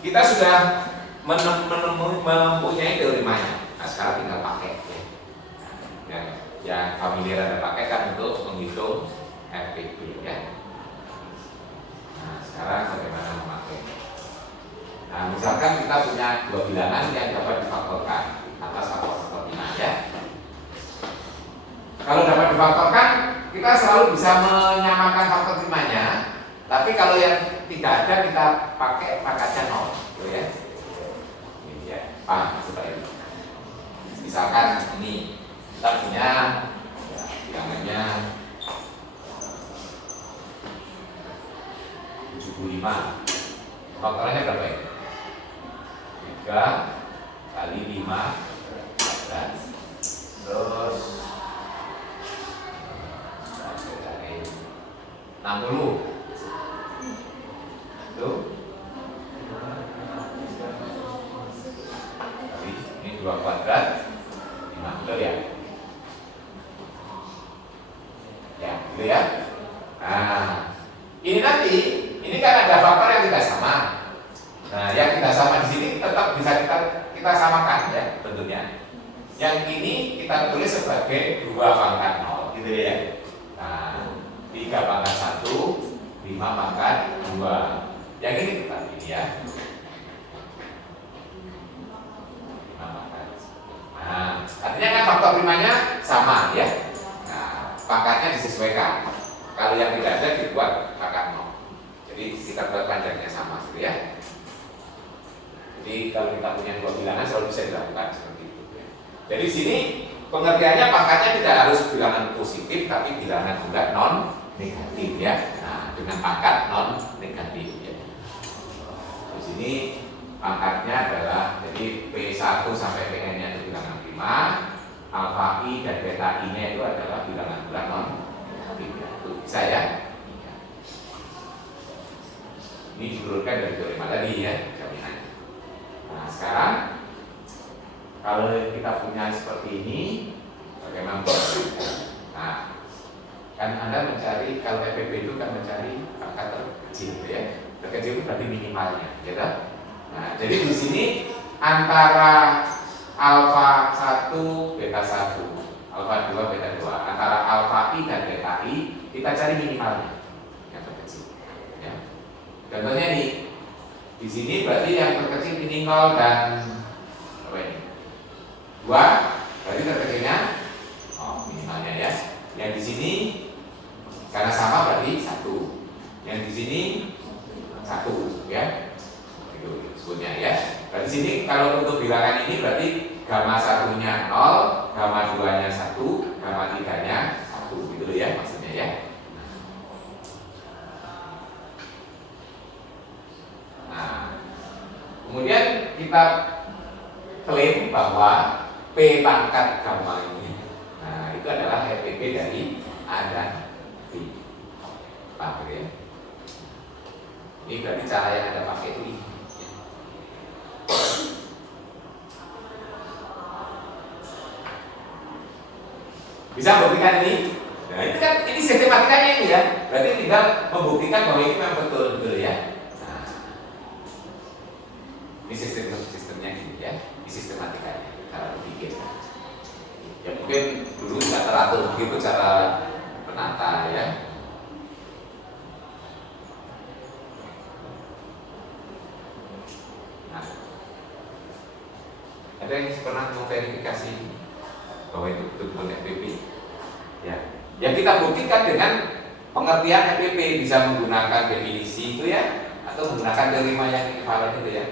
kita sudah mempunyai teorimanya. Nah, sekarang tinggal pakai. Yang familiar ada pakai kan untuk menghitung FPP ya. Nah, sekarang bagaimana memakai? Nah, misalkan kita punya dua bilangan yang dapat difaktorkan atas faktor-faktor prima ya. Kalau dapat difaktorkan, kita selalu bisa menyamakan faktor primanya. Tapi kalau yang tidak ada, kita pakai pangkatnya 0, gitu ya. Ini ya, paham seperti itu. Misalkan ini kita punya ya, bilangannya 75. Faktornya berapa ya? 3 kali 5 14. Terus 60. Itu ini 2 kuadrat 5, betul ya? Ya, gitu ya. Nah, ini nanti ini kan ada faktor yang tidak sama. Nah, yang tidak sama di sini tetap bisa kita samakan ya bentuknya. Yang ini kita tulis sebagai 2 pangkat 0, gitu ya. Nah, 3 pangkat 1, 5 pangkat 2. Yang ini tetap ini ya. 5 pangkat. Nah, artinya kan faktor primanya sama ya. Nah, pangkatnya disesuaikan. Kalau yang tidak ada dibuat pangkat 0. Jadi kita buat panjangnya sama gitu ya. Jadi kalau kita punya dua bilangan selalu bisa dilakukan seperti itu ya. Jadi di sini pengertiannya pangkatnya tidak harus bilangan positif tapi bilangan juga non negatif ya. Nah, dengan pangkat non negatif ya. Di sini pangkatnya adalah jadi P1 sampai Pn-nya itu bilangan prima, alfa I dan beta I-nya itu adalah bilangan non negatif ya. Itu bisa ya. Ini diturunkan dari teorema tadi ya, jaminan. Nah, sekarang kalau kita punya seperti ini, bagaimana? Nah, kan Anda mencari kalau FPP itu kan mencari angka terkecil, ya. Terkecil itu berarti minimalnya, ya kan? Nah, jadi di sini antara alfa 1, beta 1, alfa 2, beta 2, antara alfa I dan beta I kita cari minimalnya yang terkecil. Contohnya nih, di sini berarti yang terkecil ini 0 dan apa ini? 2, berarti terkecilnya minimalnya ya. Yang di sini karena sama berarti 1. Yang di sini 1 ya. Itu sebutnya ya. Berarti sini kalau untuk bilangan ini berarti gamma 1-nya 0, gamma 2-nya 1, gamma 3-nya 1 gitu ya maksudnya ya. Nah, kemudian kita klaim bahwa P pangkat gamma ini, nah itu adalah RPP dari A dan B. Paham ya? Ini berarti cara yang Anda pakai itu ini. Bisa membuktikan ini? Nah itu kan ini sistematikanya ini ya. Berarti tinggal membuktikan bahwa ini memang betul ya. Nah, ini sistemnya gitu ya. Ini sistematikanya, cara berpikir. Ya mungkin dulu tidak teratur begitu cara penata ya. Nah, ada yang pernah memverifikasi bahwa itu betul-betul FPP? Ya, yang kita buktikan dengan pengertian FPP, bisa menggunakan definisi itu ya, atau menggunakan teorema yang ekivalen itu ya.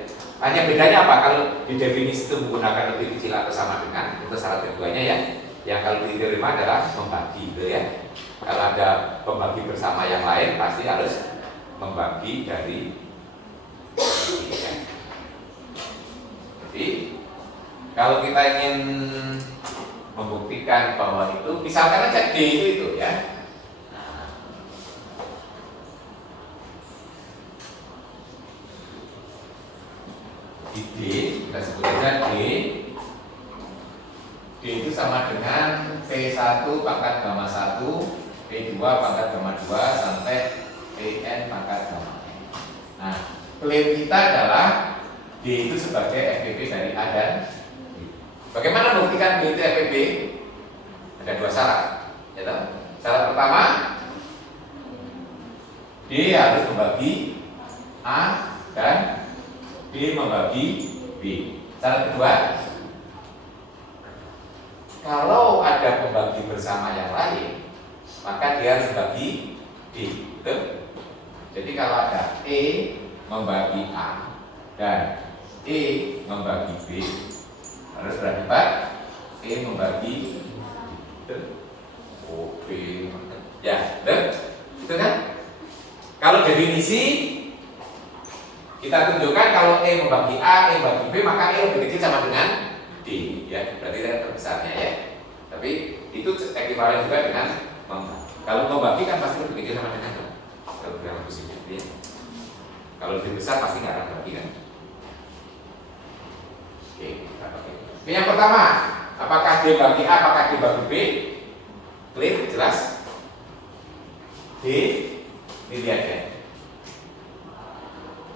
Hanya bedanya apa? Kalau di definisi itu menggunakan lebih kecil atau sama dengan, itu syarat keduanya ya. Yang kalau di teorema adalah membagi itu ya. Kalau ada pembagi bersama yang lain pasti harus membagi dari ya. Jadi kalau kita ingin membuktikan bahwa itu, misalkan aja D itu ya. Di D, kita sebut aja D. D itu sama dengan P1 pangkat gamma 1, P2 pangkat gamma 2 sampai Pn pangkat gamma N. Nah, klaim kita adalah D itu sebagai FPP dari A dan B. Bagaimana membuktikan D itu FPP? Ada dua syarat. Ya, syarat pertama, D harus membagi A dan B membagi B. Syarat kedua, kalau ada pembagi bersama yang lain, maka dia harus bagi D. Betul? Jadi kalau ada E membagi A dan E membagi B, harus berdapat E membagi D. Oke, ya, itu kan? Kalau definisi kita tunjukkan kalau E membagi A, E membagi B, maka E lebih kecil sama dengan D, ya, berarti itu terbesarnya ya. Tapi itu ekivalen juga dengan membagi. Kalau membagi kan pasti lebih kecil sama dengan kalau dalam posisi ya. Kalau lebih besar pasti nggak akan bagi kan. Oke, kita pakai. Oke, yang pertama, apakah D bagi A, apakah D bagi B? Clear, jelas? D, ini lihat ya.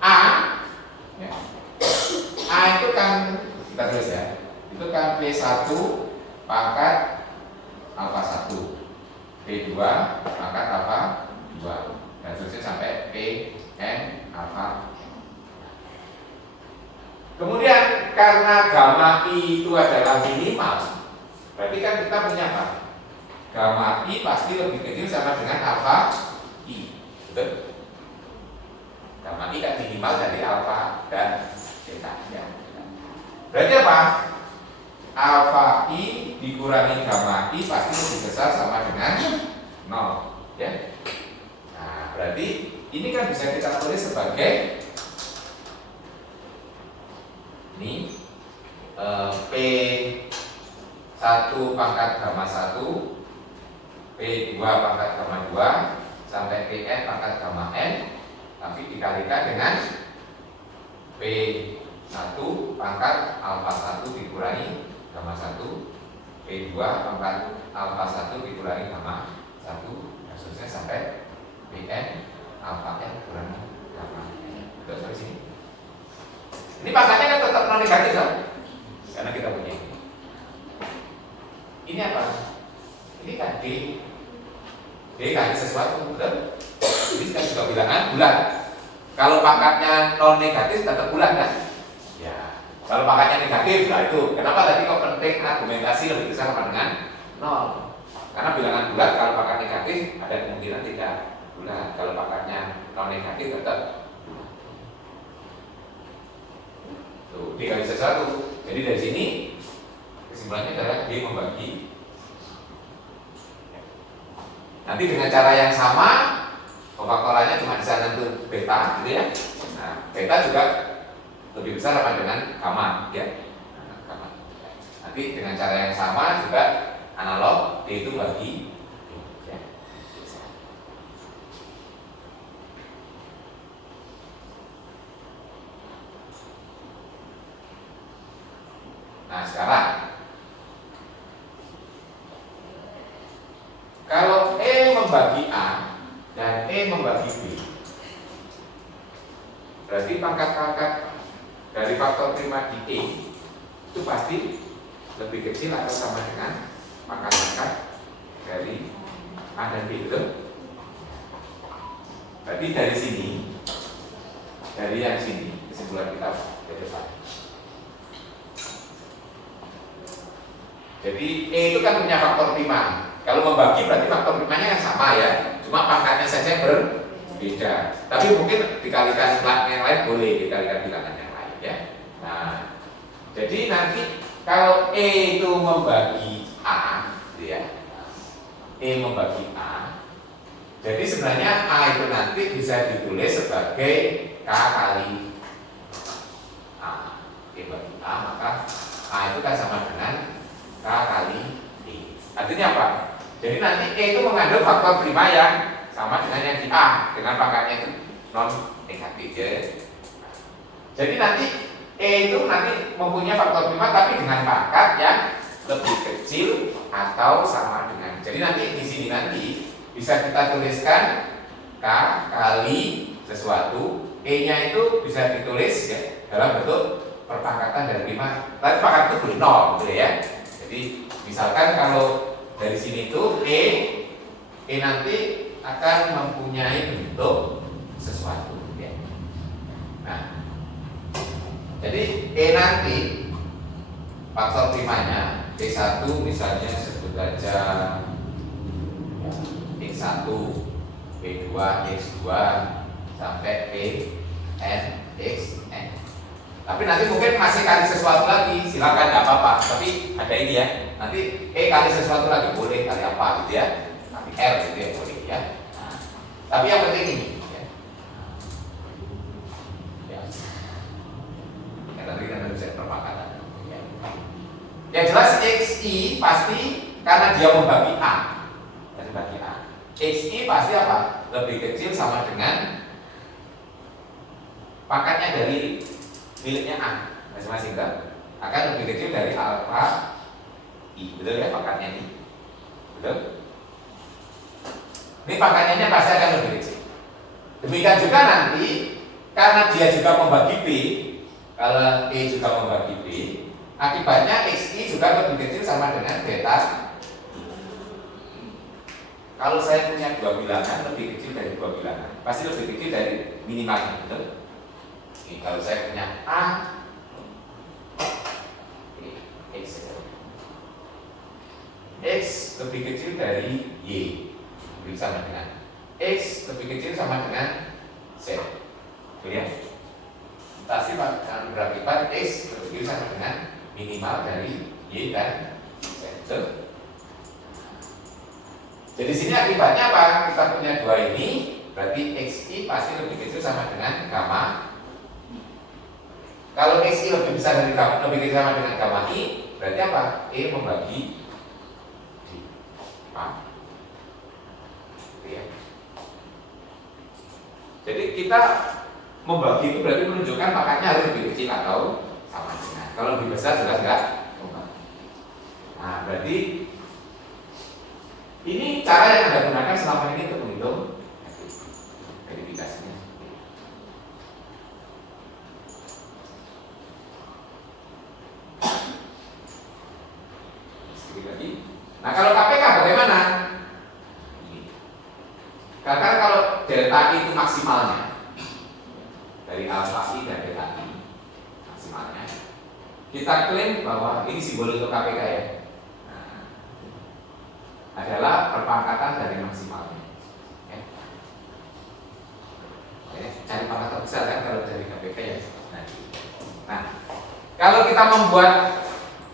A, ya. A itu kan kita tulis ya. Itu kan P1 pangkat alfa 1, P2 pangkat alfa 2, dan seterusnya sampai Pn alfa. Kemudian karena gamma I itu adalah minimal, berarti kan kita punya apa? Gamma I pasti lebih kecil sama dengan alfa I, betul? Gamma I kan minimal dari alfa dan theta ya. Berarti apa? Alfa I dikurangi gamma I pasti lebih besar sama dengan 0 ya. Nah, berarti ini kan bisa kita tulis sebagai ini P1 pangkat gamma 1, P2 pangkat gamma 2 sampai Pn pangkat gamma N, tapi dikalikan dengan P1 pangkat alfa 1 dikurangi gamma 1, P2 pangkat alfa 1 dikurangi gamma 1, dan seterusnya sampai Pn alfa N dikurangi gamma N. Betul sampai sini? Ini pangkatnya kan tetap non negatif kan? Karena kita punya ini. Ini apa? Ini kan D. D kali sesuatu, betul? Ini kan juga bilangan bulat. Kalau pangkatnya non negatif tetap bulat kan? Ya. Kalau pangkatnya negatif, nah itu kenapa tadi kok penting argumentasi lebih besar sama dengan nol? Karena bilangan bulat kalau pangkat negatif ada kemungkinan tidak bulat. Kalau pangkatnya non negatif tetap bulat. Tuh, dikali sesuatu. Jadi dari sini kesimpulannya adalah D membagi. Nanti dengan cara yang sama, pemfaktorannya cuma di sana itu beta, gitu ya. Nah, beta juga lebih besar sama dengan gamma, ya. Nah, gamma. Nanti dengan cara yang sama juga analog D itu bagi D, ya. Nah sekarang kalau E membagi A dan E membagi B, berarti pangkat-pangkat dari faktor prima di E itu pasti lebih kecil atau sama dengan pangkat-pangkat dari A dan B, betul? Berarti dari sini, dari yang sini kesimpulan kita ke depan. Jadi E itu kan punya faktor prima. Kalau membagi berarti faktor primanya kan sama ya, cuma pangkatnya saja berbeda. Tapi mungkin dikalikan yang lain boleh dikalikan bilangan yang lain ya. Nah, jadi nanti kalau E itu membagi A, gitu ya, E membagi A. Jadi sebenarnya A itu nanti bisa ditulis sebagai K kali A. E bagi A, maka A itu kan sama dengan K kali E. Artinya apa? Jadi nanti E itu mengandung faktor prima yang sama dengan yang di A, dengan pangkatnya itu non negatif ya. Jadi nanti E itu nanti mempunyai faktor prima tapi dengan pangkat yang lebih kecil atau sama dengan. Jadi nanti di sini nanti bisa kita tuliskan K kali sesuatu, E-nya itu bisa ditulis ya dalam bentuk perpangkatan dari prima. Tapi pangkat itu boleh nol, gitu ya. Jadi misalkan kalau dari sini itu E nanti akan mempunyai bentuk sesuatu ya. Nah, jadi E nanti faktor primanya P1 misalnya sebut aja X1, P2, X2 sampai Pn Xn. Tapi nanti mungkin masih kali sesuatu lagi, silakan nggak apa-apa. Tapi ada ini ya, nanti E kali sesuatu lagi boleh kali apa gitu ya. Tapi R gitu ya boleh ya. Nah, tapi yang penting ini ya. Ya. Ya tadi kan bisa perpakatan. Ya. Yang jelas XI pasti karena dia membagi A. Jadi bagi A. XI pasti apa? Lebih kecil sama dengan pangkatnya dari miliknya A masing-masing kan akan lebih kecil dari alfa I, betul ya pangkatnya ini, betul? Ini pangkatnya pasti akan lebih kecil. Demikian juga nanti karena dia juga membagi B, kalau E juga membagi B, akibatnya XI juga lebih kecil sama dengan beta. Kalau saya punya dua bilangan lebih kecil dari dua bilangan, pasti lebih kecil dari minimalnya, betul? Kalau saya punya A X lebih kecil dari Y, sama dengan X lebih kecil sama dengan Z, ya. Pasti akan berakibat X lebih kecil sama dengan minimal dari Y dan Z. Jadi sini akibatnya apa? Kita punya dua ini, berarti XI pasti lebih kecil sama dengan gamma. Kalau XI lebih besar dari gamma, lebih kecil sama dengan gamma I, berarti apa? E membagi D. A. Ya. Jadi kita membagi itu berarti menunjukkan pangkatnya harus lebih kecil atau sama dengan. Kalau lebih besar jelas enggak membagi. Nah, berarti ini cara yang Anda gunakan selama ini untuk menghitung verifikasinya. Lagi. Nah kalau KPK bagaimana? Karena kalau delta itu maksimalnya, dari alfa I dan beta I maksimalnya. Kita klaim bahwa ini simbol untuk KPK ya. Nah, adalah perpangkatan dari maksimalnya. Cari pangkat terbesar kan kalau dari KPK ya. Nah, kalau kita membuat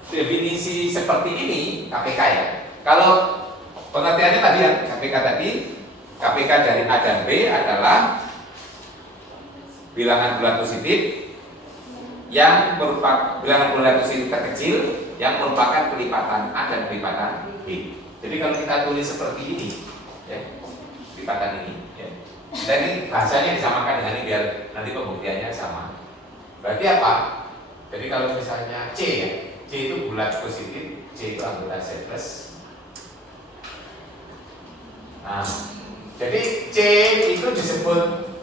definisi seperti ini KPK ya. Kalau pengertiannya tadi ya, KPK dari A dan B adalah bilangan bulat positif yang merupakan bilangan bulat positif terkecil yang merupakan kelipatan A dan kelipatan B. Jadi kalau kita tulis seperti ini, ya, kelipatan ini, ya. Dan ini bahasanya disamakan dengan ini biar nanti pembuktiannya sama. Berarti apa? Jadi kalau misalnya C ya, C itu bulat positif, C itu anggota Z plus. Nah, jadi C itu disebut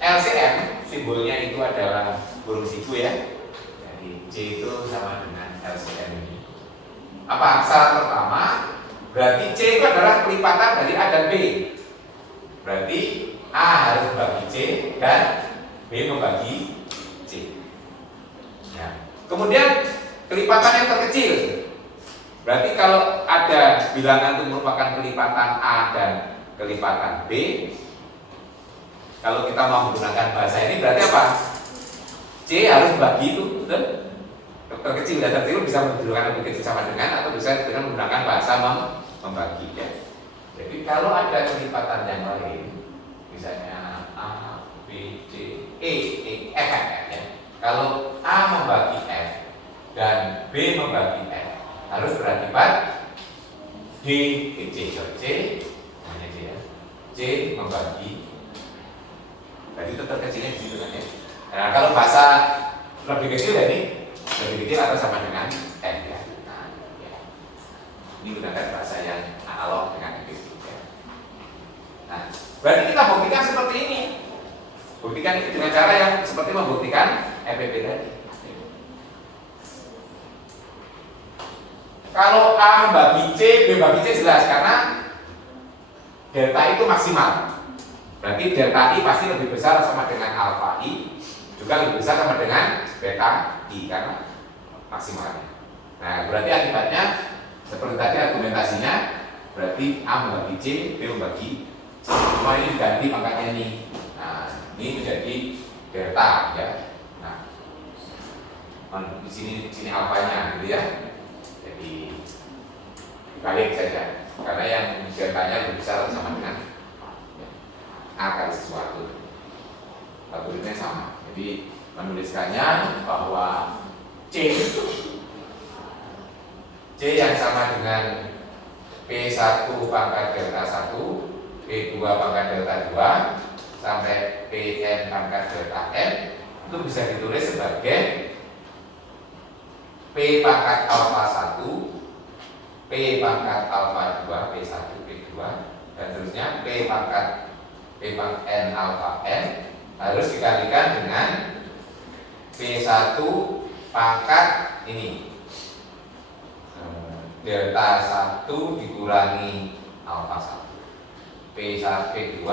LCM, simbolnya itu adalah burung siku ya. Jadi C itu sama dengan LCM ini. Apa? Syarat pertama, berarti C itu adalah kelipatan dari A dan B. Berarti A harus membagi C dan B membagi C. Ya. Kemudian kelipatan yang terkecil. Berarti kalau ada bilangan itu merupakan kelipatan A dan kelipatan B, kalau kita mau menggunakan bahasa ini berarti apa? C harus membagi itu, betul? Terkecil dan terkecil bisa menunjukkan lebih kecil sama dengan atau bisa dengan menggunakan bahasa membagi ya. Jadi kalau ada kelipatan yang lain, misalnya A, B, C, E, F, ya. Kalau A membagi F dan B membagi F, harus berakibat D, C, hanya C ya. C membagi, berarti itu terkecilnya di situ kan ya. Nah, kalau bahasa lebih kecil ya ini lebih kecil atau sama dengan F ya. Nah, ya. Ini gunakan bahasa yang analog dengan F ya. Nah, berarti kita buktikan seperti ini. Buktikan itu dengan cara yang seperti membuktikan FPP tadi. Kalau A membagi C, B membagi C jelas karena delta itu maksimal. Berarti delta I pasti lebih besar sama dengan alfa I, juga lebih besar sama dengan beta I karena maksimalnya. Nah, berarti akibatnya seperti tadi argumentasinya, berarti A membagi C, B membagi C. Cuma ini diganti pangkatnya nih. Nah, ini menjadi delta ya. Nah, di sini alfanya gitu ya. Jadi balik saja karena yang deltanya lebih besar sama dengan A kali sesuatu. Algoritmanya sama. Jadi menuliskannya bahwa C yang sama dengan P1 pangkat delta 1, P2 pangkat delta 2 sampai Pn pangkat delta n itu bisa ditulis sebagai P pangkat alfa 1, P pangkat alfa 2, P1, P2 dan seterusnya P pangkat n alfa n harus dikalikan dengan P1 pangkat ini delta 1 dikurangi alfa 1, P1 P2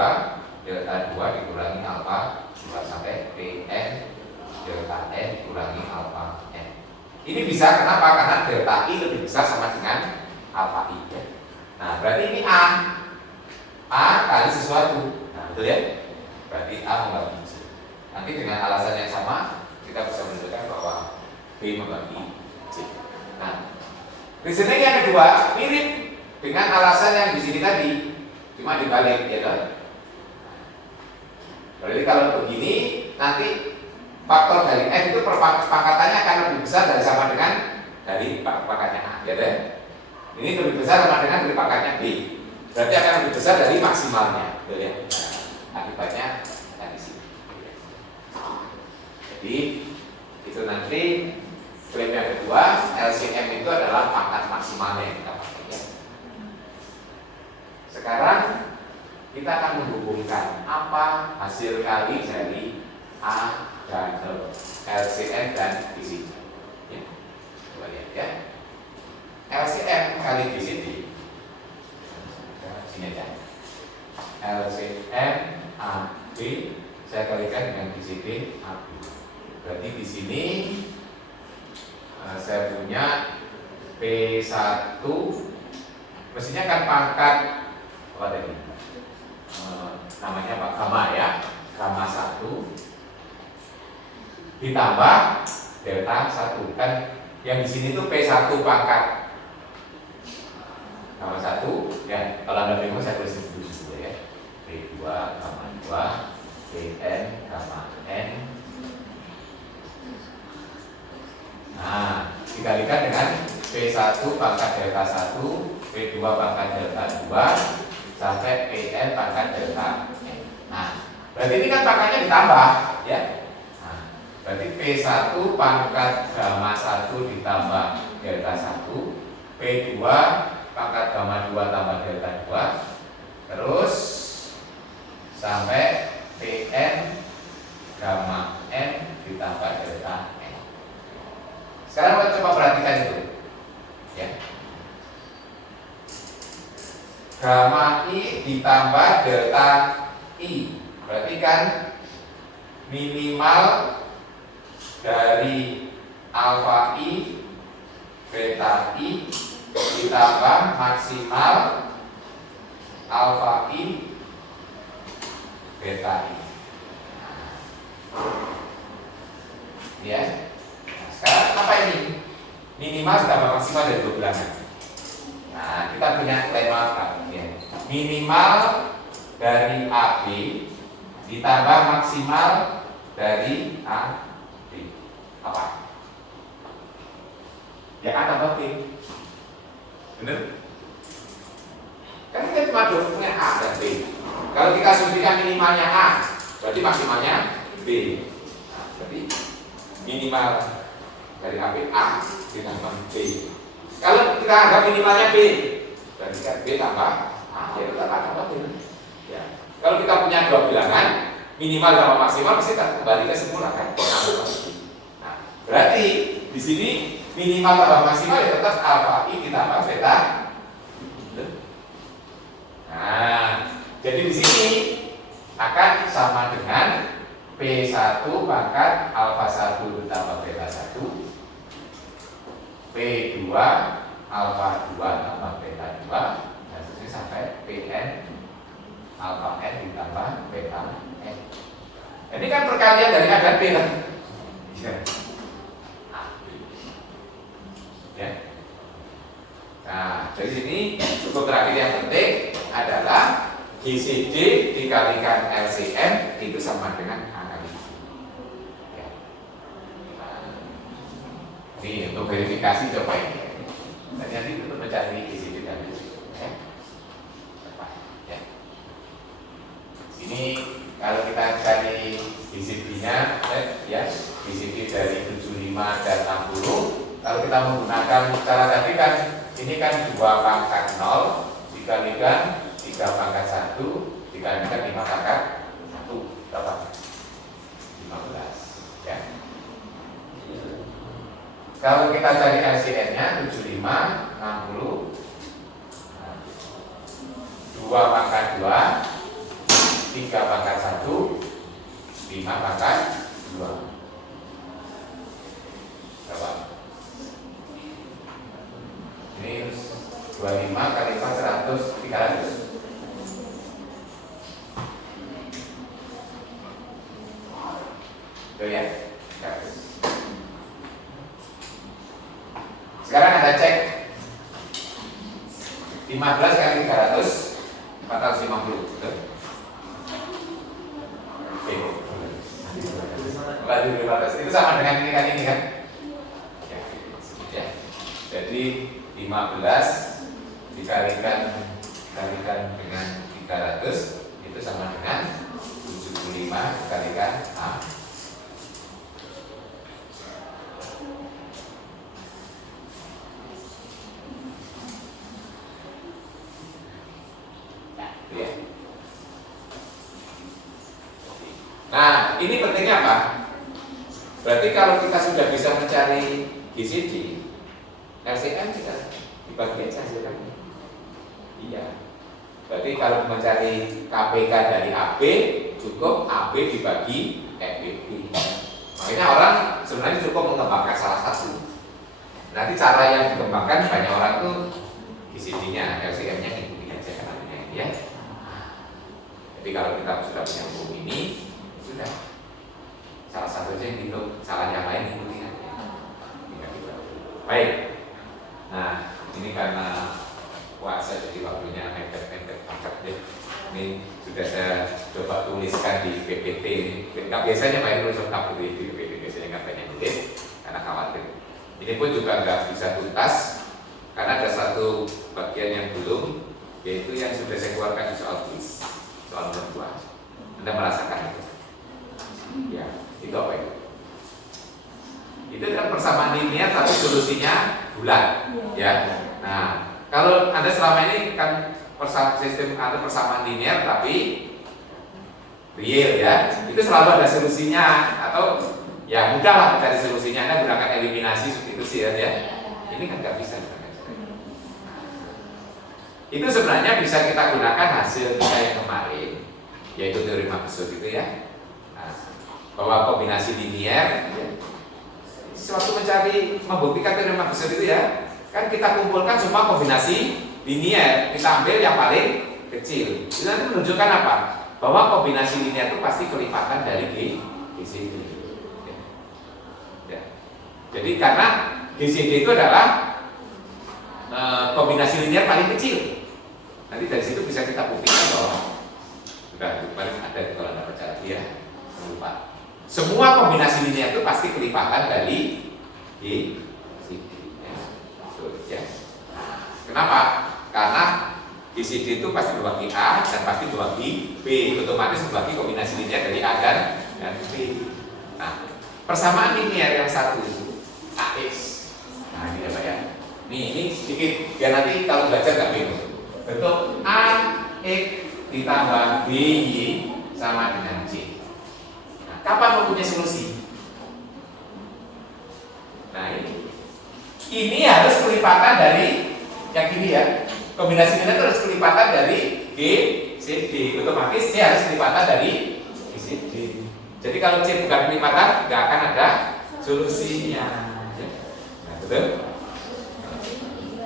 delta 2 dikurangi alfa 2 sampai Pn delta n dikurangi alfa n. Ini bisa kenapa? Karena delta I lebih besar sama dengan alfa I ya. Nah, berarti ini A kali sesuatu. Nah, betul ya? Berarti A membagi C. Nanti dengan alasan yang sama kita bisa menunjukkan bahwa B membagi C. Nah, reasoning yang kedua mirip dengan alasan yang di sini tadi, cuma dibalik ya kan? Berarti kalau begini nanti faktor dari F itu pangkatannya akan lebih besar dari sama dengan dari pangkatnya A, ya kan? Ini lebih besar sama dengan dari pangkatnya B. Berarti akan lebih besar dari maksimalnya, betul ya? Nah, akibatnya dari sini. Jadi itu nanti klaim yang kedua, LCM itu adalah pangkat maksimalnya yang kita pakai ya. Sekarang kita akan menghubungkan apa hasil kali dari A dan LCM dan BCD ya. Coba lihat ya. LCM kali BCD sini aja. LCM AB saya kalikan dengan GCD AB. Berarti di sini saya punya P1 mestinya kan pangkat apa tadi? Namanya Pak gamma ya, gamma 1 ditambah delta 1 kan yang di sini tuh P1 pangkat gamma 1 ya, kalau Anda bingung saya tulis dulu ya. P2 gamma 2 Pn gamma n. Nah, dikalikan dengan P1 pangkat delta 1, P2 pangkat delta 2 sampai Pn pangkat delta n. Nah, berarti ini kan pangkatnya ditambah ya. Nah, berarti P1 pangkat gamma 1 ditambah delta 1, P2 pangkat gamma 2 tambah delta 2, terus sampai Pn gamma n ditambah delta n. Sekarang kita coba perhatikan itu ya. Gamma I ditambah delta I berarti kan minimal dari alfa I beta I ditambah maksimal alfa I beta I. Ya. Nah, sekarang apa ini? Minimal ditambah maksimal dari dua bilangan. Nah, kita punya lemma apa? Ya. Minimal dari AB ditambah maksimal dari AB. Apa? Ya A tambah B. Bener? Kan kita cuma punya A dan B. Kalau kita asumsikan minimalnya A, berarti maksimalnya B. Nah, berarti minimal dari AB A ditambah B. Kalau kita anggap minimalnya B, berarti kan B tambah A, ya tetap A tambah B. Ya. Kalau kita punya dua bilangan, minimal sama maksimal mesti kita kembali ke semula kan? Nah, berarti di sini minimal tambah maksimal ya tetap alfa I ditambah beta. Nah, jadi di sini akan sama dengan P1 pangkat alfa 1 ditambah beta 1, P2 alfa 2 tambah beta 2, dan seterusnya sampai Pn alfa n ditambah beta n. Ini kan perkalian dari A dan B kan? Ya. Nah, dari sini cukup terakhir yang penting adalah GCD dikalikan LCM itu sama dengan A kali B. Ya. Nah, ini untuk verifikasi coba ini. Dan nanti untuk mencari GCD dan LCM. Ya. Ya. Ini kalau kita cari GCD-nya, ya GCD dari 75 dan 60. Kalau kita menggunakan cara tadi kan ini kan 2 pangkat 0 dikalikan 3 pangkat 1 dikalikan 5 pangkat 1 berapa? 15 ya. Kalau kita cari LCM-nya 75, 60 2 pangkat 2 3 pangkat 1 5 pangkat 2 berapa? Ini 25 kali 4 100 300. Tuh ya, 300. Sekarang Anda cek 15 kali 300 450. Betul? Oke. 15 itu sama dengan ini kan ya. Jadi 15 dikalikan dengan 300 itu sama dengan 75 dikalikan A. Nah, ini pentingnya apa? Berarti kalau kita sudah bisa mencari GCD, LCM kita dibagi aja hasilnya. Iya. Berarti kalau mencari KPK dari AB cukup AB dibagi FBB. Makanya orang sebenarnya cukup mengembangkan salah satu. Nanti cara yang dikembangkan banyak orang tuh GCD-nya, LCM-nya ngikutin aja caranya ya. Jadi kalau kita sudah punya hukum ini, sudah salah satu aja yang hitung, salah yang lain ikutin aja. Baik. Nah, ini karena puasa jadi waktunya mepet-mepet banget deh. Ini sudah saya coba tuliskan di PPT. Nggak biasanya main tulis lengkap di PPT, biasanya nggak banyak nulis karena khawatir. Ini pun juga nggak bisa tuntas karena ada satu bagian yang belum, yaitu yang sudah saya keluarkan di soal kuis, soal nomor 2. Anda merasakan itu? Ya, itu apa itu? Itu kan persamaan linear tapi solusinya bulat, ya. Nah, kalau Anda selama ini kan sistem ada persamaan linear tapi real ya, itu selalu ada solusinya atau ya mudah lah mencari solusinya. Anda gunakan eliminasi substitusi ya. Ini kan nggak bisa. Itu sebenarnya bisa kita gunakan hasil kita yang kemarin, yaitu teori maksud itu ya. Nah, bahwa kombinasi linear ya, suatu mencari membuktikan teori maksud itu ya, kan kita kumpulkan semua kombinasi linear, kita ambil yang paling kecil. Itu nanti menunjukkan apa? Bahwa kombinasi linear itu pasti kelipatan dari GCD. Ya. Jadi karena GCD itu adalah kombinasi linear paling kecil. Nanti dari situ bisa kita buktikan bahwa sudah kemarin ada kalau Anda percaya ya, lupa. Semua kombinasi linear itu pasti kelipatan dari GCD. Ya. Kenapa? Karena GCD itu pasti berbagi A dan pasti berbagi B, otomatis berbagi kombinasi linear dari A dan B. Nah, persamaan linear yang satu AX. Nah, ini apa ya? Ini sedikit biar nanti kalau belajar nggak bingung. Bentuk AX ditambah BY sama dengan C. Nah, kapan mempunyai solusi? Nah, ini harus kelipatan dari yang ini ya. Kombinasi linear harus kelipatan dari GCD, otomatis C harus kelipatan dari GCD. Jadi kalau C bukan kelipatan, nggak akan ada solusinya. Nah, betul.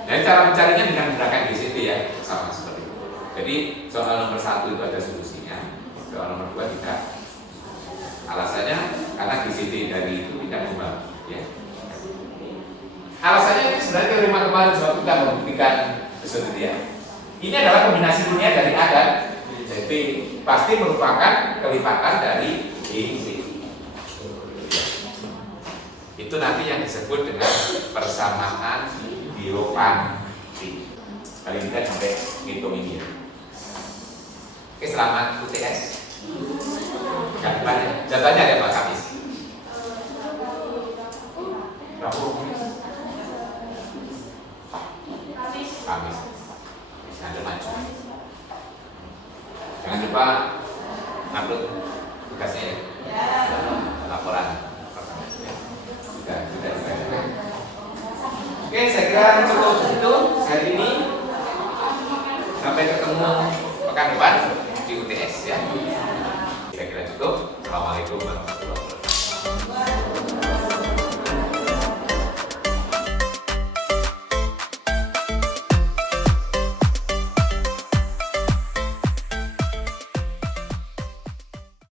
Nah, cara mencarinya dengan menggunakan GCD ya, sama seperti itu. Jadi soal nomor 1 itu ada solusinya, soal nomor 2 tidak. Alasannya karena GCD dari itu tidak membagi. Ya. Alasannya itu sebenarnya teori matematika sebab kita membuktikan sesuatu ya. Ini adalah kombinasi linear dari A dan B, pasti merupakan kelipatan dari GCD. Itu nanti yang disebut dengan persamaan Diopanti. Paling tidak sampai ngitung ini ya. Oke, selamat UTS. Jatuhnya ada Pak Kamis. Kamis. Ada maju. Jangan lupa upload tugasnya ya. Laporan. Sudah. Oke, saya kira cukup itu hari ini. Sampai ketemu pekan depan di UTS ya. Saya kira cukup. Assalamualaikum warahmatullahi wabarakatuh.